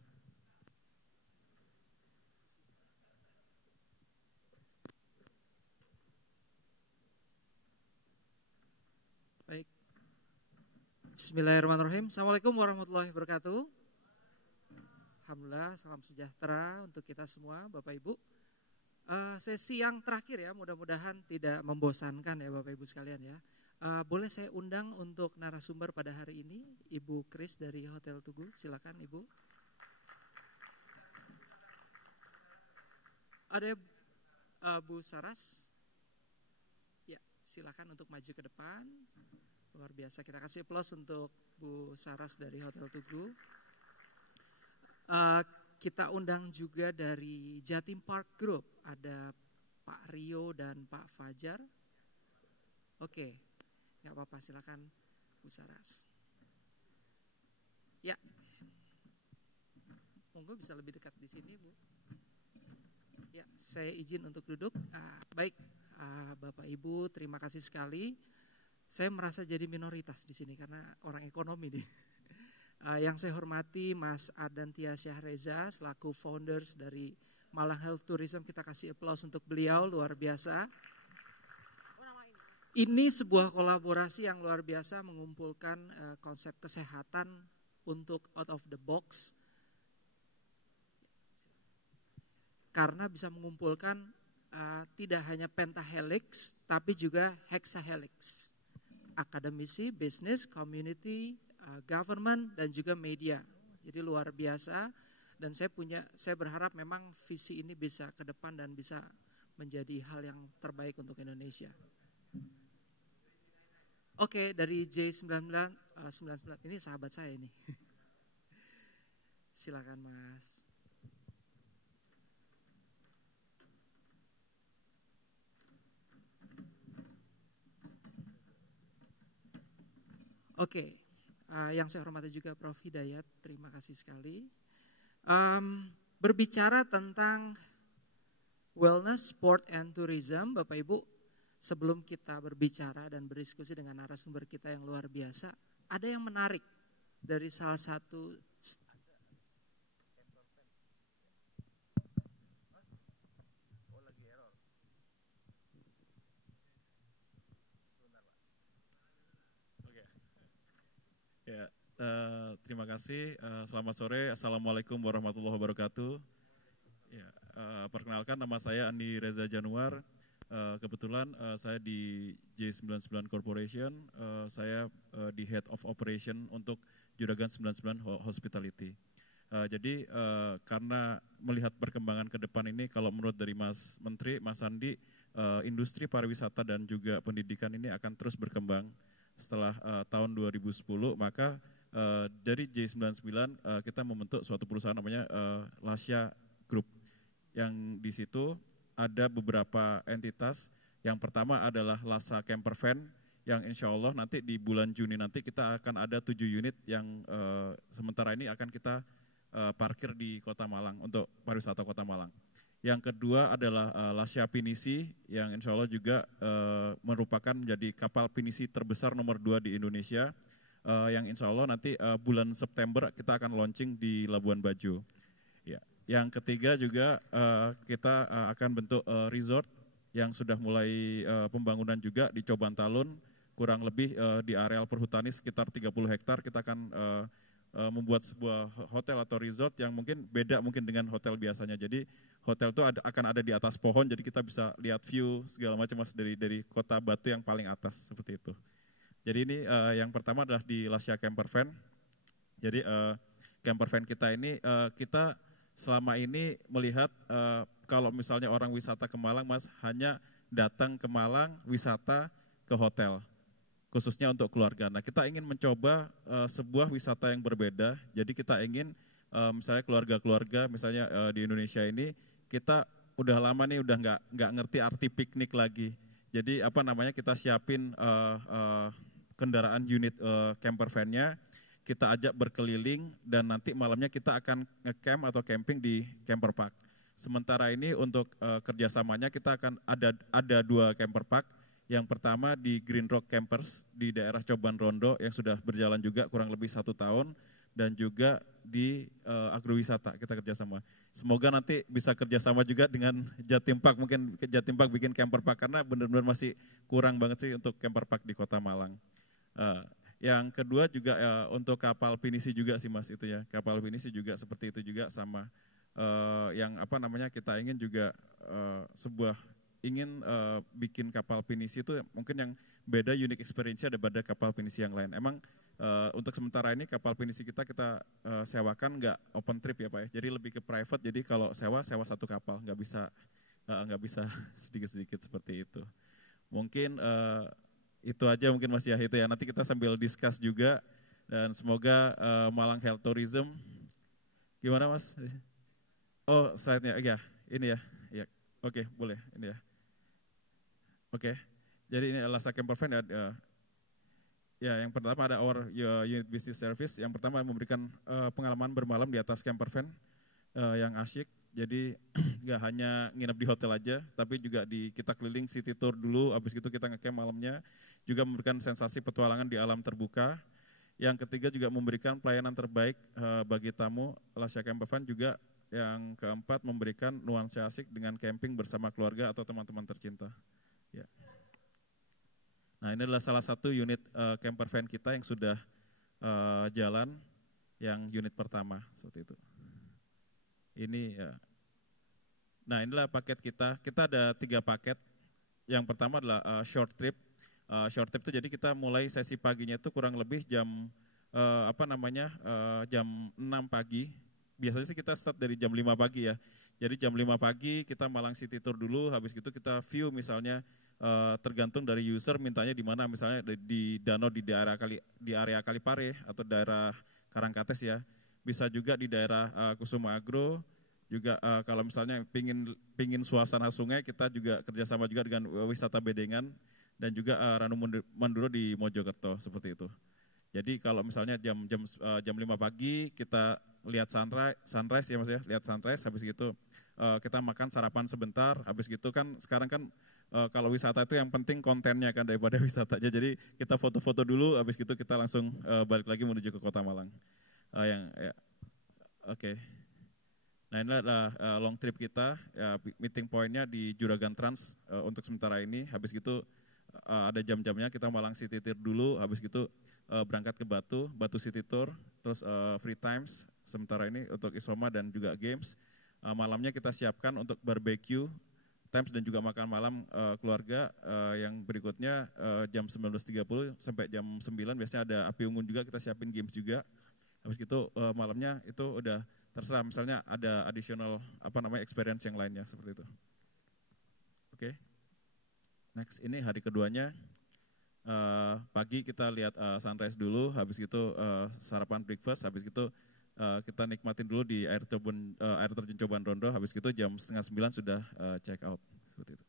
Baik. Bismillahirrahmanirrahim. Assalamualaikum warahmatullahi wabarakatuh. Alhamdulillah, salam sejahtera untuk kita semua, Bapak Ibu. Sesi yang terakhir ya, mudah-mudahan tidak membosankan ya Bapak Ibu sekalian ya. Boleh saya undang untuk narasumber pada hari ini, Ibu Kris dari Hotel Tugu, silakan Ibu. Ada Bu Saras, ya silakan untuk maju ke depan. Luar biasa, kita kasih aplaus untuk Bu Saras dari Hotel Tugu. Kita undang juga dari Jatim Park Group, ada Pak Rio dan Pak Fajar. Oke, nggak apa-apa, silakan Bu Saras. Ya, monggo bisa lebih dekat di sini Bu. Ya, saya izin untuk duduk. Baik, Bapak Ibu, terima kasih sekali. Saya merasa jadi minoritas di sini karena orang ekonomi nih. Yang saya hormati Mas Ardantia Syahreza selaku founders dari Malang Health Tourism, kita kasih aplaus untuk beliau, luar biasa. Ini sebuah kolaborasi yang luar biasa mengumpulkan konsep kesehatan untuk out of the box. Karena bisa mengumpulkan tidak hanya pentahelix tapi juga hexahelix. Akademisi, bisnis, community, government dan juga media. Jadi luar biasa dan saya berharap memang visi ini bisa ke depan dan bisa menjadi hal yang terbaik untuk Indonesia. Oke, dari J99 ini sahabat saya ini. Silakan Mas. Oke. Yang saya hormati juga Prof. Hidayat, terima kasih sekali. Berbicara tentang wellness, sport, and tourism, Bapak Ibu, sebelum kita berbicara dan berdiskusi dengan narasumber kita yang luar biasa, ada yang menarik dari salah satu Ya, terima kasih. Selamat sore. Assalamualaikum warahmatullahi wabarakatuh. Ya, perkenalkan nama saya Andi Reza Januar. Kebetulan saya di J99 Corporation. Saya di Head of Operation untuk Juragan 99 Hospitality. Jadi karena melihat perkembangan ke depan ini, kalau menurut dari Mas Menteri, Mas Andi, industri pariwisata dan juga pendidikan ini akan terus berkembang. Setelah tahun 2010, maka dari J99 kita membentuk suatu perusahaan namanya Lasya Group. Yang di situ ada beberapa entitas. Yang pertama adalah Lasa Campervan, yang insya Allah nanti di bulan Juni nanti kita akan ada 7 unit yang sementara ini akan kita parkir di Kota Malang untuk pariwisata Kota Malang. Yang kedua adalah Lasya Pinisi yang insya Allah juga merupakan menjadi kapal pinisi terbesar nomor 2 di Indonesia yang insya Allah nanti bulan September kita akan launching di Labuan Bajo. Ya. Yang ketiga juga kita akan bentuk resort yang sudah mulai pembangunan juga di Coban Talun, kurang lebih di areal perhutani sekitar 30 hektar kita akan membuat sebuah hotel atau resort yang mungkin beda mungkin dengan hotel biasanya. Jadi hotel itu akan ada di atas pohon, jadi kita bisa lihat view segala macam mas dari kota Batu yang paling atas seperti itu. Jadi ini yang pertama adalah di Lasya Campervan. Jadi campervan kita ini kita selama ini melihat kalau misalnya orang wisata ke Malang mas hanya datang ke Malang wisata ke hotel. Khususnya untuk keluarga. Nah kita ingin mencoba sebuah wisata yang berbeda, jadi kita ingin misalnya keluarga-keluarga misalnya di Indonesia ini, kita udah lama nih udah nggak ngerti arti piknik lagi, jadi apa namanya kita siapin kendaraan unit campervan-nya, kita ajak berkeliling dan nanti malamnya kita akan nge-camp atau camping di camper park. Sementara ini untuk kerjasamanya kita akan ada 2 camper park. Yang pertama di Green Rock Campers di daerah Coban Rondo yang sudah berjalan juga kurang lebih 1 tahun dan juga di agrowisata kita kerjasama. Semoga nanti bisa kerjasama juga dengan Jatim Park, mungkin Jatim Park bikin camper park karena benar-benar masih kurang banget sih untuk camper park di Kota Malang. Yang kedua juga untuk kapal pinisi juga sih mas itu ya, kapal pinisi juga seperti itu juga sama yang apa namanya kita ingin juga ingin bikin kapal pinisi itu mungkin yang beda unique experience-nya daripada kapal pinisi yang lain. Emang untuk sementara ini kapal pinisi kita sewakan nggak open trip ya Pak ya. Jadi lebih ke private. Jadi kalau sewa satu kapal, nggak bisa sedikit-sedikit seperti itu. Mungkin itu aja mungkin Mas Yahya itu ya. Nanti kita sambil discuss juga dan semoga Malang Health Tourism gimana Mas? Oh slide-nya ya ini ya. Ya oke boleh ini ya. Oke, jadi ini adalah Campervan ya yang pertama ada our unit business service. Yang pertama memberikan pengalaman bermalam di atas campervan yang asyik. Jadi nggak hanya nginep di hotel aja, tapi juga kita keliling city tour dulu. Habis itu kita ngecamp malamnya. Juga memberikan sensasi petualangan di alam terbuka. Yang ketiga juga memberikan pelayanan terbaik bagi tamu Alasya Campervan. Juga yang keempat memberikan nuansa asik dengan camping bersama keluarga atau teman-teman tercinta. Ya. Nah ini adalah salah satu unit campervan kita yang sudah jalan, yang unit pertama seperti itu. Ini ya. Nah inilah paket kita. Kita ada 3 paket. Yang pertama adalah short trip. Short trip itu jadi kita mulai sesi paginya itu kurang lebih jam jam 6 pagi. Biasanya sih kita start dari jam 5 pagi ya. Jadi jam 5 pagi kita Malang City Tour dulu, habis itu kita view misalnya tergantung dari user mintanya di mana, misalnya di danau di area Kalipare atau daerah Karangkates ya. Bisa juga di daerah Kusuma Agro, juga kalau misalnya pingin suasana sungai, kita juga kerjasama juga dengan wisata Bedengan dan juga Ranu Manduro di Mojokerto seperti itu. Jadi kalau misalnya jam 5 pagi kita lihat sunrise ya Mas ya, lihat sunrise, habis gitu kita makan sarapan sebentar, habis gitu kan sekarang kan kalau wisata itu yang penting kontennya kan daripada wisata aja. Jadi kita foto-foto dulu, habis gitu kita langsung balik lagi menuju ke Kota Malang. Oke. Nah ini adalah long trip kita, meeting point-nya di Juragan Trans untuk sementara ini. Habis gitu ada jam-jamnya, kita Malang City Tour dulu, habis gitu berangkat ke Batu City Tour, terus free times sementara ini untuk Isoma dan juga games. Malamnya kita siapkan untuk barbecue times dan juga makan malam keluarga. Yang berikutnya jam 19.30 sampai jam 9 biasanya ada api unggun juga, kita siapin games juga. Habis itu malamnya itu udah terserah, misalnya ada additional experience yang lainnya seperti itu. Oke. Next, ini hari keduanya. Pagi kita lihat sunrise dulu, habis gitu sarapan breakfast, habis gitu kita nikmatin dulu di air terjun Coban Rondo, habis gitu jam 8:30 sudah check out seperti itu.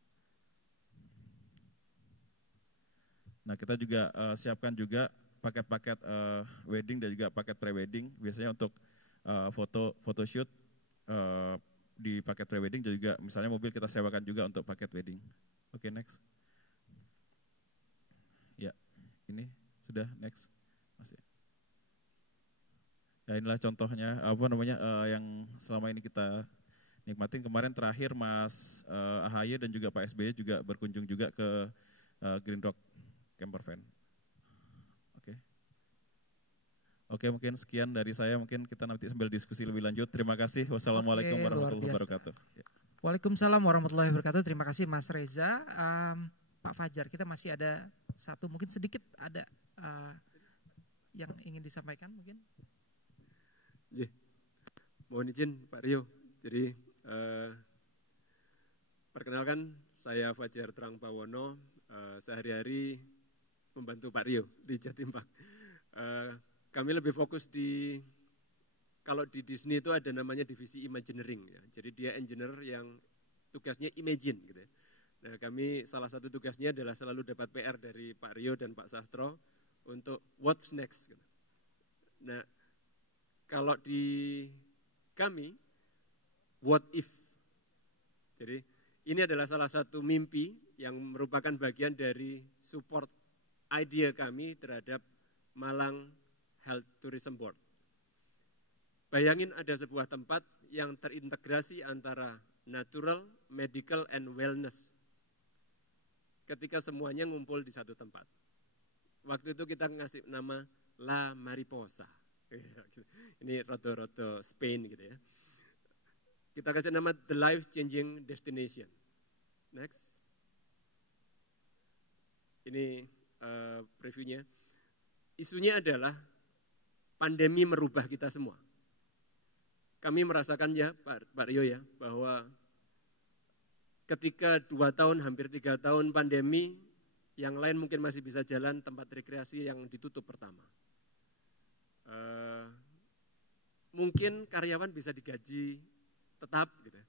Nah kita juga siapkan juga paket-paket wedding dan juga paket pre-wedding, biasanya untuk photoshoot di paket pre-wedding dan juga misalnya mobil kita sewakan juga untuk paket wedding. Oke, next. Ya, ini sudah next. Masih. Ya inilah contohnya yang selama ini kita nikmatin. Kemarin terakhir Mas AHY dan juga Pak SBY juga berkunjung juga ke Green Rock Campervan. Oke, mungkin sekian dari saya, mungkin kita nanti sambil diskusi lebih lanjut. Terima kasih. Wassalamualaikum warahmatullahi wabarakatuh. Waalaikumsalam warahmatullahi wabarakatuh. Terima kasih Mas Reza. Pak Fajar, kita masih ada satu, mungkin sedikit ada yang ingin disampaikan mungkin. Mohon izin Pak Rio. Jadi perkenalkan saya Fajar Terang Bawono, sehari-hari membantu Pak Rio di Jatim Pak. Kami lebih fokus kalau di Disney itu ada namanya divisi Imagineering ya. Jadi dia engineer yang tugasnya imagine gitu ya. Nah kami salah satu tugasnya adalah selalu dapat PR dari Pak Rio dan Pak Sastro untuk what's next gitu. Nah kalau di kami what if. Jadi ini adalah salah satu mimpi yang merupakan bagian dari support idea kami terhadap Malang Health Tourism Board. Bayangin ada sebuah tempat yang terintegrasi antara natural, medical, and wellness. Ketika semuanya ngumpul di satu tempat. Waktu itu kita ngasih nama La Mariposa. Ini roto-roto Spain gitu ya. Kita kasih nama The Life Changing Destination. Next. Ini previewnya. Isunya adalah pandemi merubah kita semua. Kami merasakan ya Pak Rio ya, bahwa ketika 2 tahun, hampir 3 tahun pandemi, yang lain mungkin masih bisa jalan, tempat rekreasi yang ditutup pertama. Mungkin karyawan bisa digaji tetap gitu.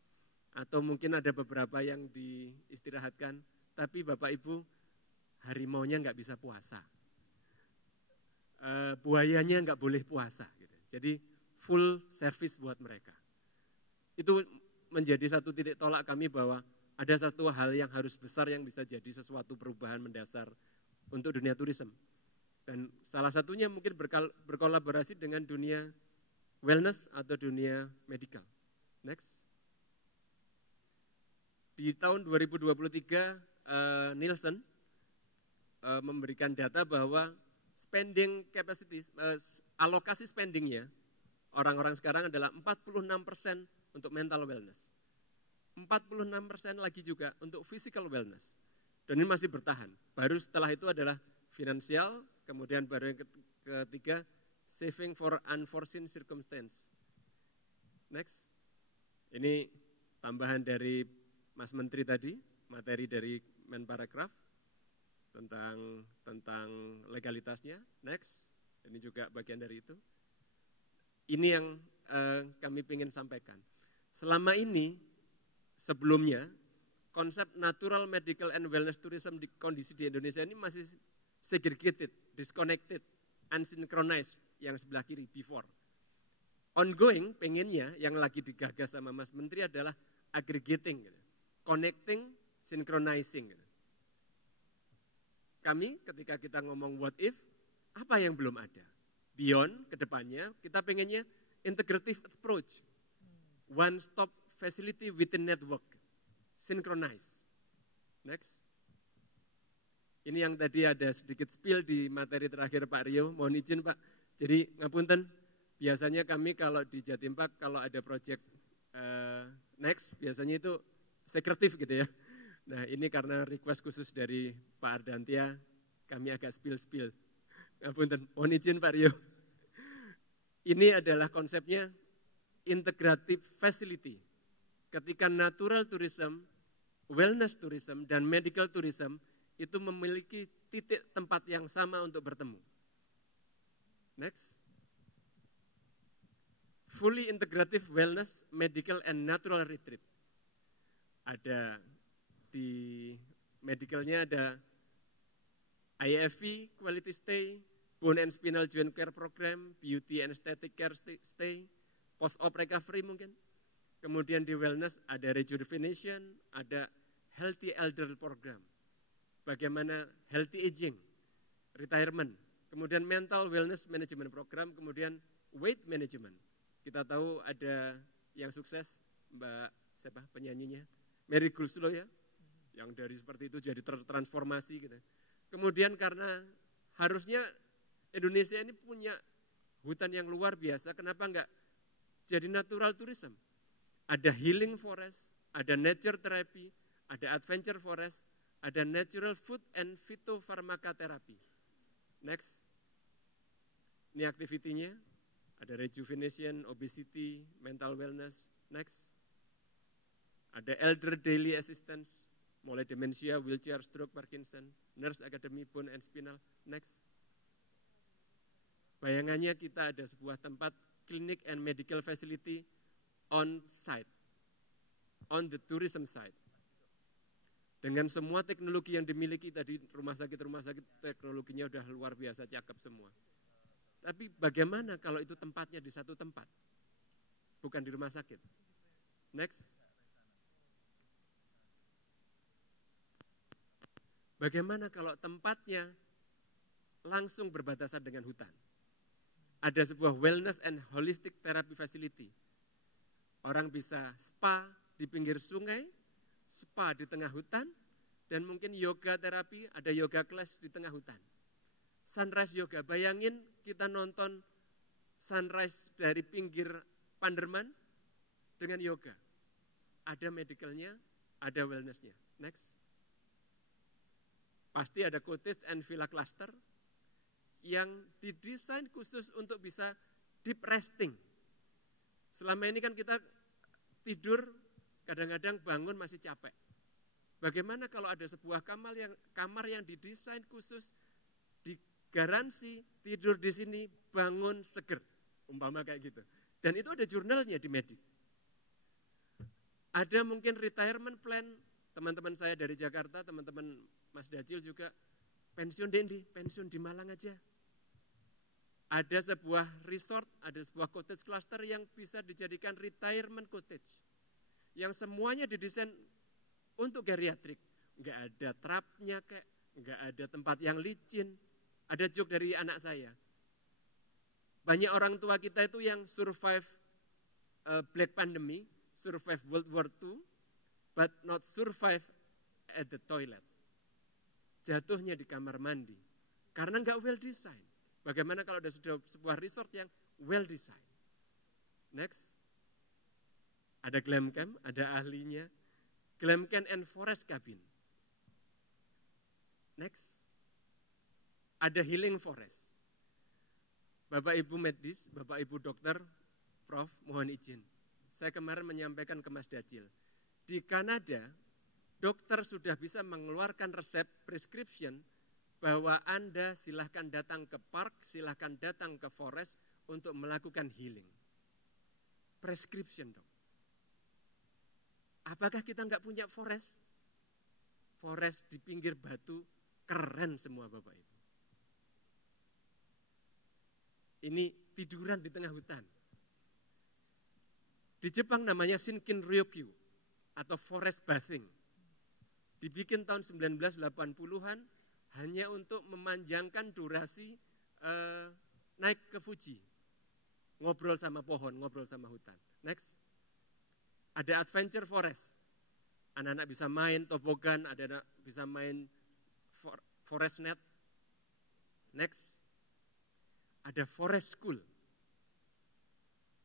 Atau mungkin ada beberapa yang diistirahatkan, tapi Bapak Ibu harimaunya nggak bisa puasa. Buayanya nggak boleh puasa. Gitu. Jadi full service buat mereka. Itu menjadi satu titik tolak kami bahwa ada satu hal yang harus besar yang bisa jadi sesuatu perubahan mendasar untuk dunia tourism. Dan salah satunya mungkin berkolaborasi dengan dunia wellness atau dunia medical. Next. Di tahun 2023 Nielsen memberikan data bahwa spending capacity, alokasi spendingnya orang-orang sekarang adalah 46% untuk mental wellness. 46% lagi juga untuk physical wellness. Dan ini masih bertahan. Baru setelah itu adalah finansial, kemudian baru yang ketiga saving for unforeseen circumstance. Next. Ini tambahan dari Mas Menteri tadi, materi dari Menparekraf tentang legalitasnya. Next. Ini juga bagian dari itu. Ini yang kami ingin sampaikan. Selama ini, sebelumnya, konsep natural medical and wellness tourism di kondisi di Indonesia ini masih segregated, disconnected, unsynchronized yang sebelah kiri, before. Ongoing, pengennya yang lagi digagas sama Mas Menteri adalah aggregating, connecting, synchronizing. Kami ketika kita ngomong what if, apa yang belum ada? Beyond, kedepannya, kita pengennya integrative approach. One stop facility within network. Synchronize. Next. Ini yang tadi ada sedikit spill di materi terakhir Pak Rio. Mohon izin Pak. Jadi ngapunten, biasanya kami kalau di Jatim Park kalau ada project next, biasanya itu sekretif gitu ya. Nah ini karena request khusus dari Pak Ardantia, kami agak spill. Ngapunten, mohon izin Pak Rio. Ini adalah konsepnya integrative facility. Ketika natural tourism, wellness tourism, dan medical tourism itu memiliki titik tempat yang sama untuk bertemu. Next. Fully integrative wellness, medical, and natural retreat. Ada di medicalnya ada IFV, quality stay, bone and spinal joint care program, beauty and aesthetic care stay, post-op recovery mungkin. Kemudian di wellness ada rejuvenation, ada healthy elder program. Bagaimana healthy aging, retirement. Kemudian mental wellness management program, kemudian weight management. Kita tahu ada yang sukses, Mbak siapa penyanyinya? Mary Gulslow ya, yang dari seperti itu jadi tertransformasi gitu. Kemudian karena harusnya Indonesia ini punya hutan yang luar biasa, kenapa enggak jadi natural tourism? Ada healing forest, ada nature therapy, ada adventure forest, ada natural food and phytopharmacotherapy. Next. Ini aktivitinya, ada rejuvenation, obesity, mental wellness. Next. Ada elder daily assistance, mulai demensia, wheelchair, stroke, Parkinson, nurse academy, bone and spinal. Next. Bayangannya kita ada sebuah tempat clinic and medical facility on site, on the tourism site. Dengan semua teknologi yang dimiliki tadi rumah sakit teknologinya udah luar biasa cakep semua. Tapi bagaimana kalau itu tempatnya di satu tempat, bukan di rumah sakit? Next. Bagaimana kalau tempatnya langsung berbatasan dengan hutan? Ada sebuah wellness and holistic therapy facility. Orang bisa spa di pinggir sungai, spa di tengah hutan, dan mungkin yoga terapi, ada yoga class di tengah hutan. Sunrise yoga, bayangin kita nonton sunrise dari pinggir Panderman dengan yoga. ada medicalnya, ada wellnessnya. Next. Pasti ada cottage and villa cluster yang didesain khusus untuk bisa deep resting. Selama ini kan kita tidur, kadang-kadang bangun masih capek. Bagaimana kalau ada sebuah kamar yang didesain khusus, digaransi tidur di sini bangun seger, umpama kayak gitu. Dan itu ada jurnalnya di Medik. Ada mungkin retirement plan, teman-teman saya dari Jakarta, teman-teman Mas Dajil juga, pensiun di Malang aja. Ada sebuah resort, ada sebuah cottage cluster yang bisa dijadikan retirement cottage. Yang semuanya didesain untuk geriatrik. Enggak ada trapnya kayak, enggak ada tempat yang licin. Ada joke dari anak saya. Banyak orang tua kita itu yang survive Black Pandemic, survive World War II, but not survive at the toilet. Jatuhnya di kamar mandi. Karena enggak well design. Bagaimana kalau ada sebuah resort yang well design? Next. Ada glam camp, ada ahlinya. Glam camp and forest cabin. Next. Ada healing forest. Bapak Ibu medis, Bapak Ibu dokter, Prof, mohon izin. Saya kemarin menyampaikan ke Mas Dajil. Di Kanada, dokter sudah bisa mengeluarkan resep prescription bahwa Anda silahkan datang ke park, silahkan datang ke forest untuk melakukan healing. Prescription, dok. Apakah kita nggak punya forest? Forest di pinggir batu, keren semua Bapak Ibu. Ini tiduran di tengah hutan. Di Jepang namanya Shinkin Ryokyu atau forest bathing. Dibikin tahun 1980-an hanya untuk memanjangkan durasi naik ke Fuji. Ngobrol sama pohon, ngobrol sama hutan. Next. Ada adventure forest. Anak-anak bisa main tobogan, ada anak bisa main forest net. Next. Ada forest school.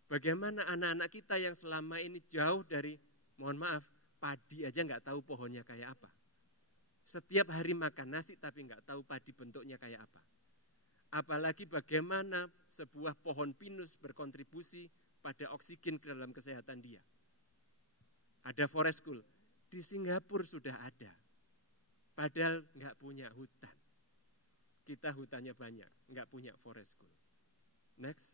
Bagaimana anak-anak kita yang selama ini jauh dari, mohon maaf, padi aja nggak tahu pohonnya kayak apa. Setiap hari makan nasi tapi nggak tahu padi bentuknya kayak apa. Apalagi bagaimana sebuah pohon pinus berkontribusi pada oksigen ke dalam kesehatan dia. Ada forest school. Di Singapura sudah ada. Padahal nggak punya hutan. Kita hutannya banyak, nggak punya forest school. Next.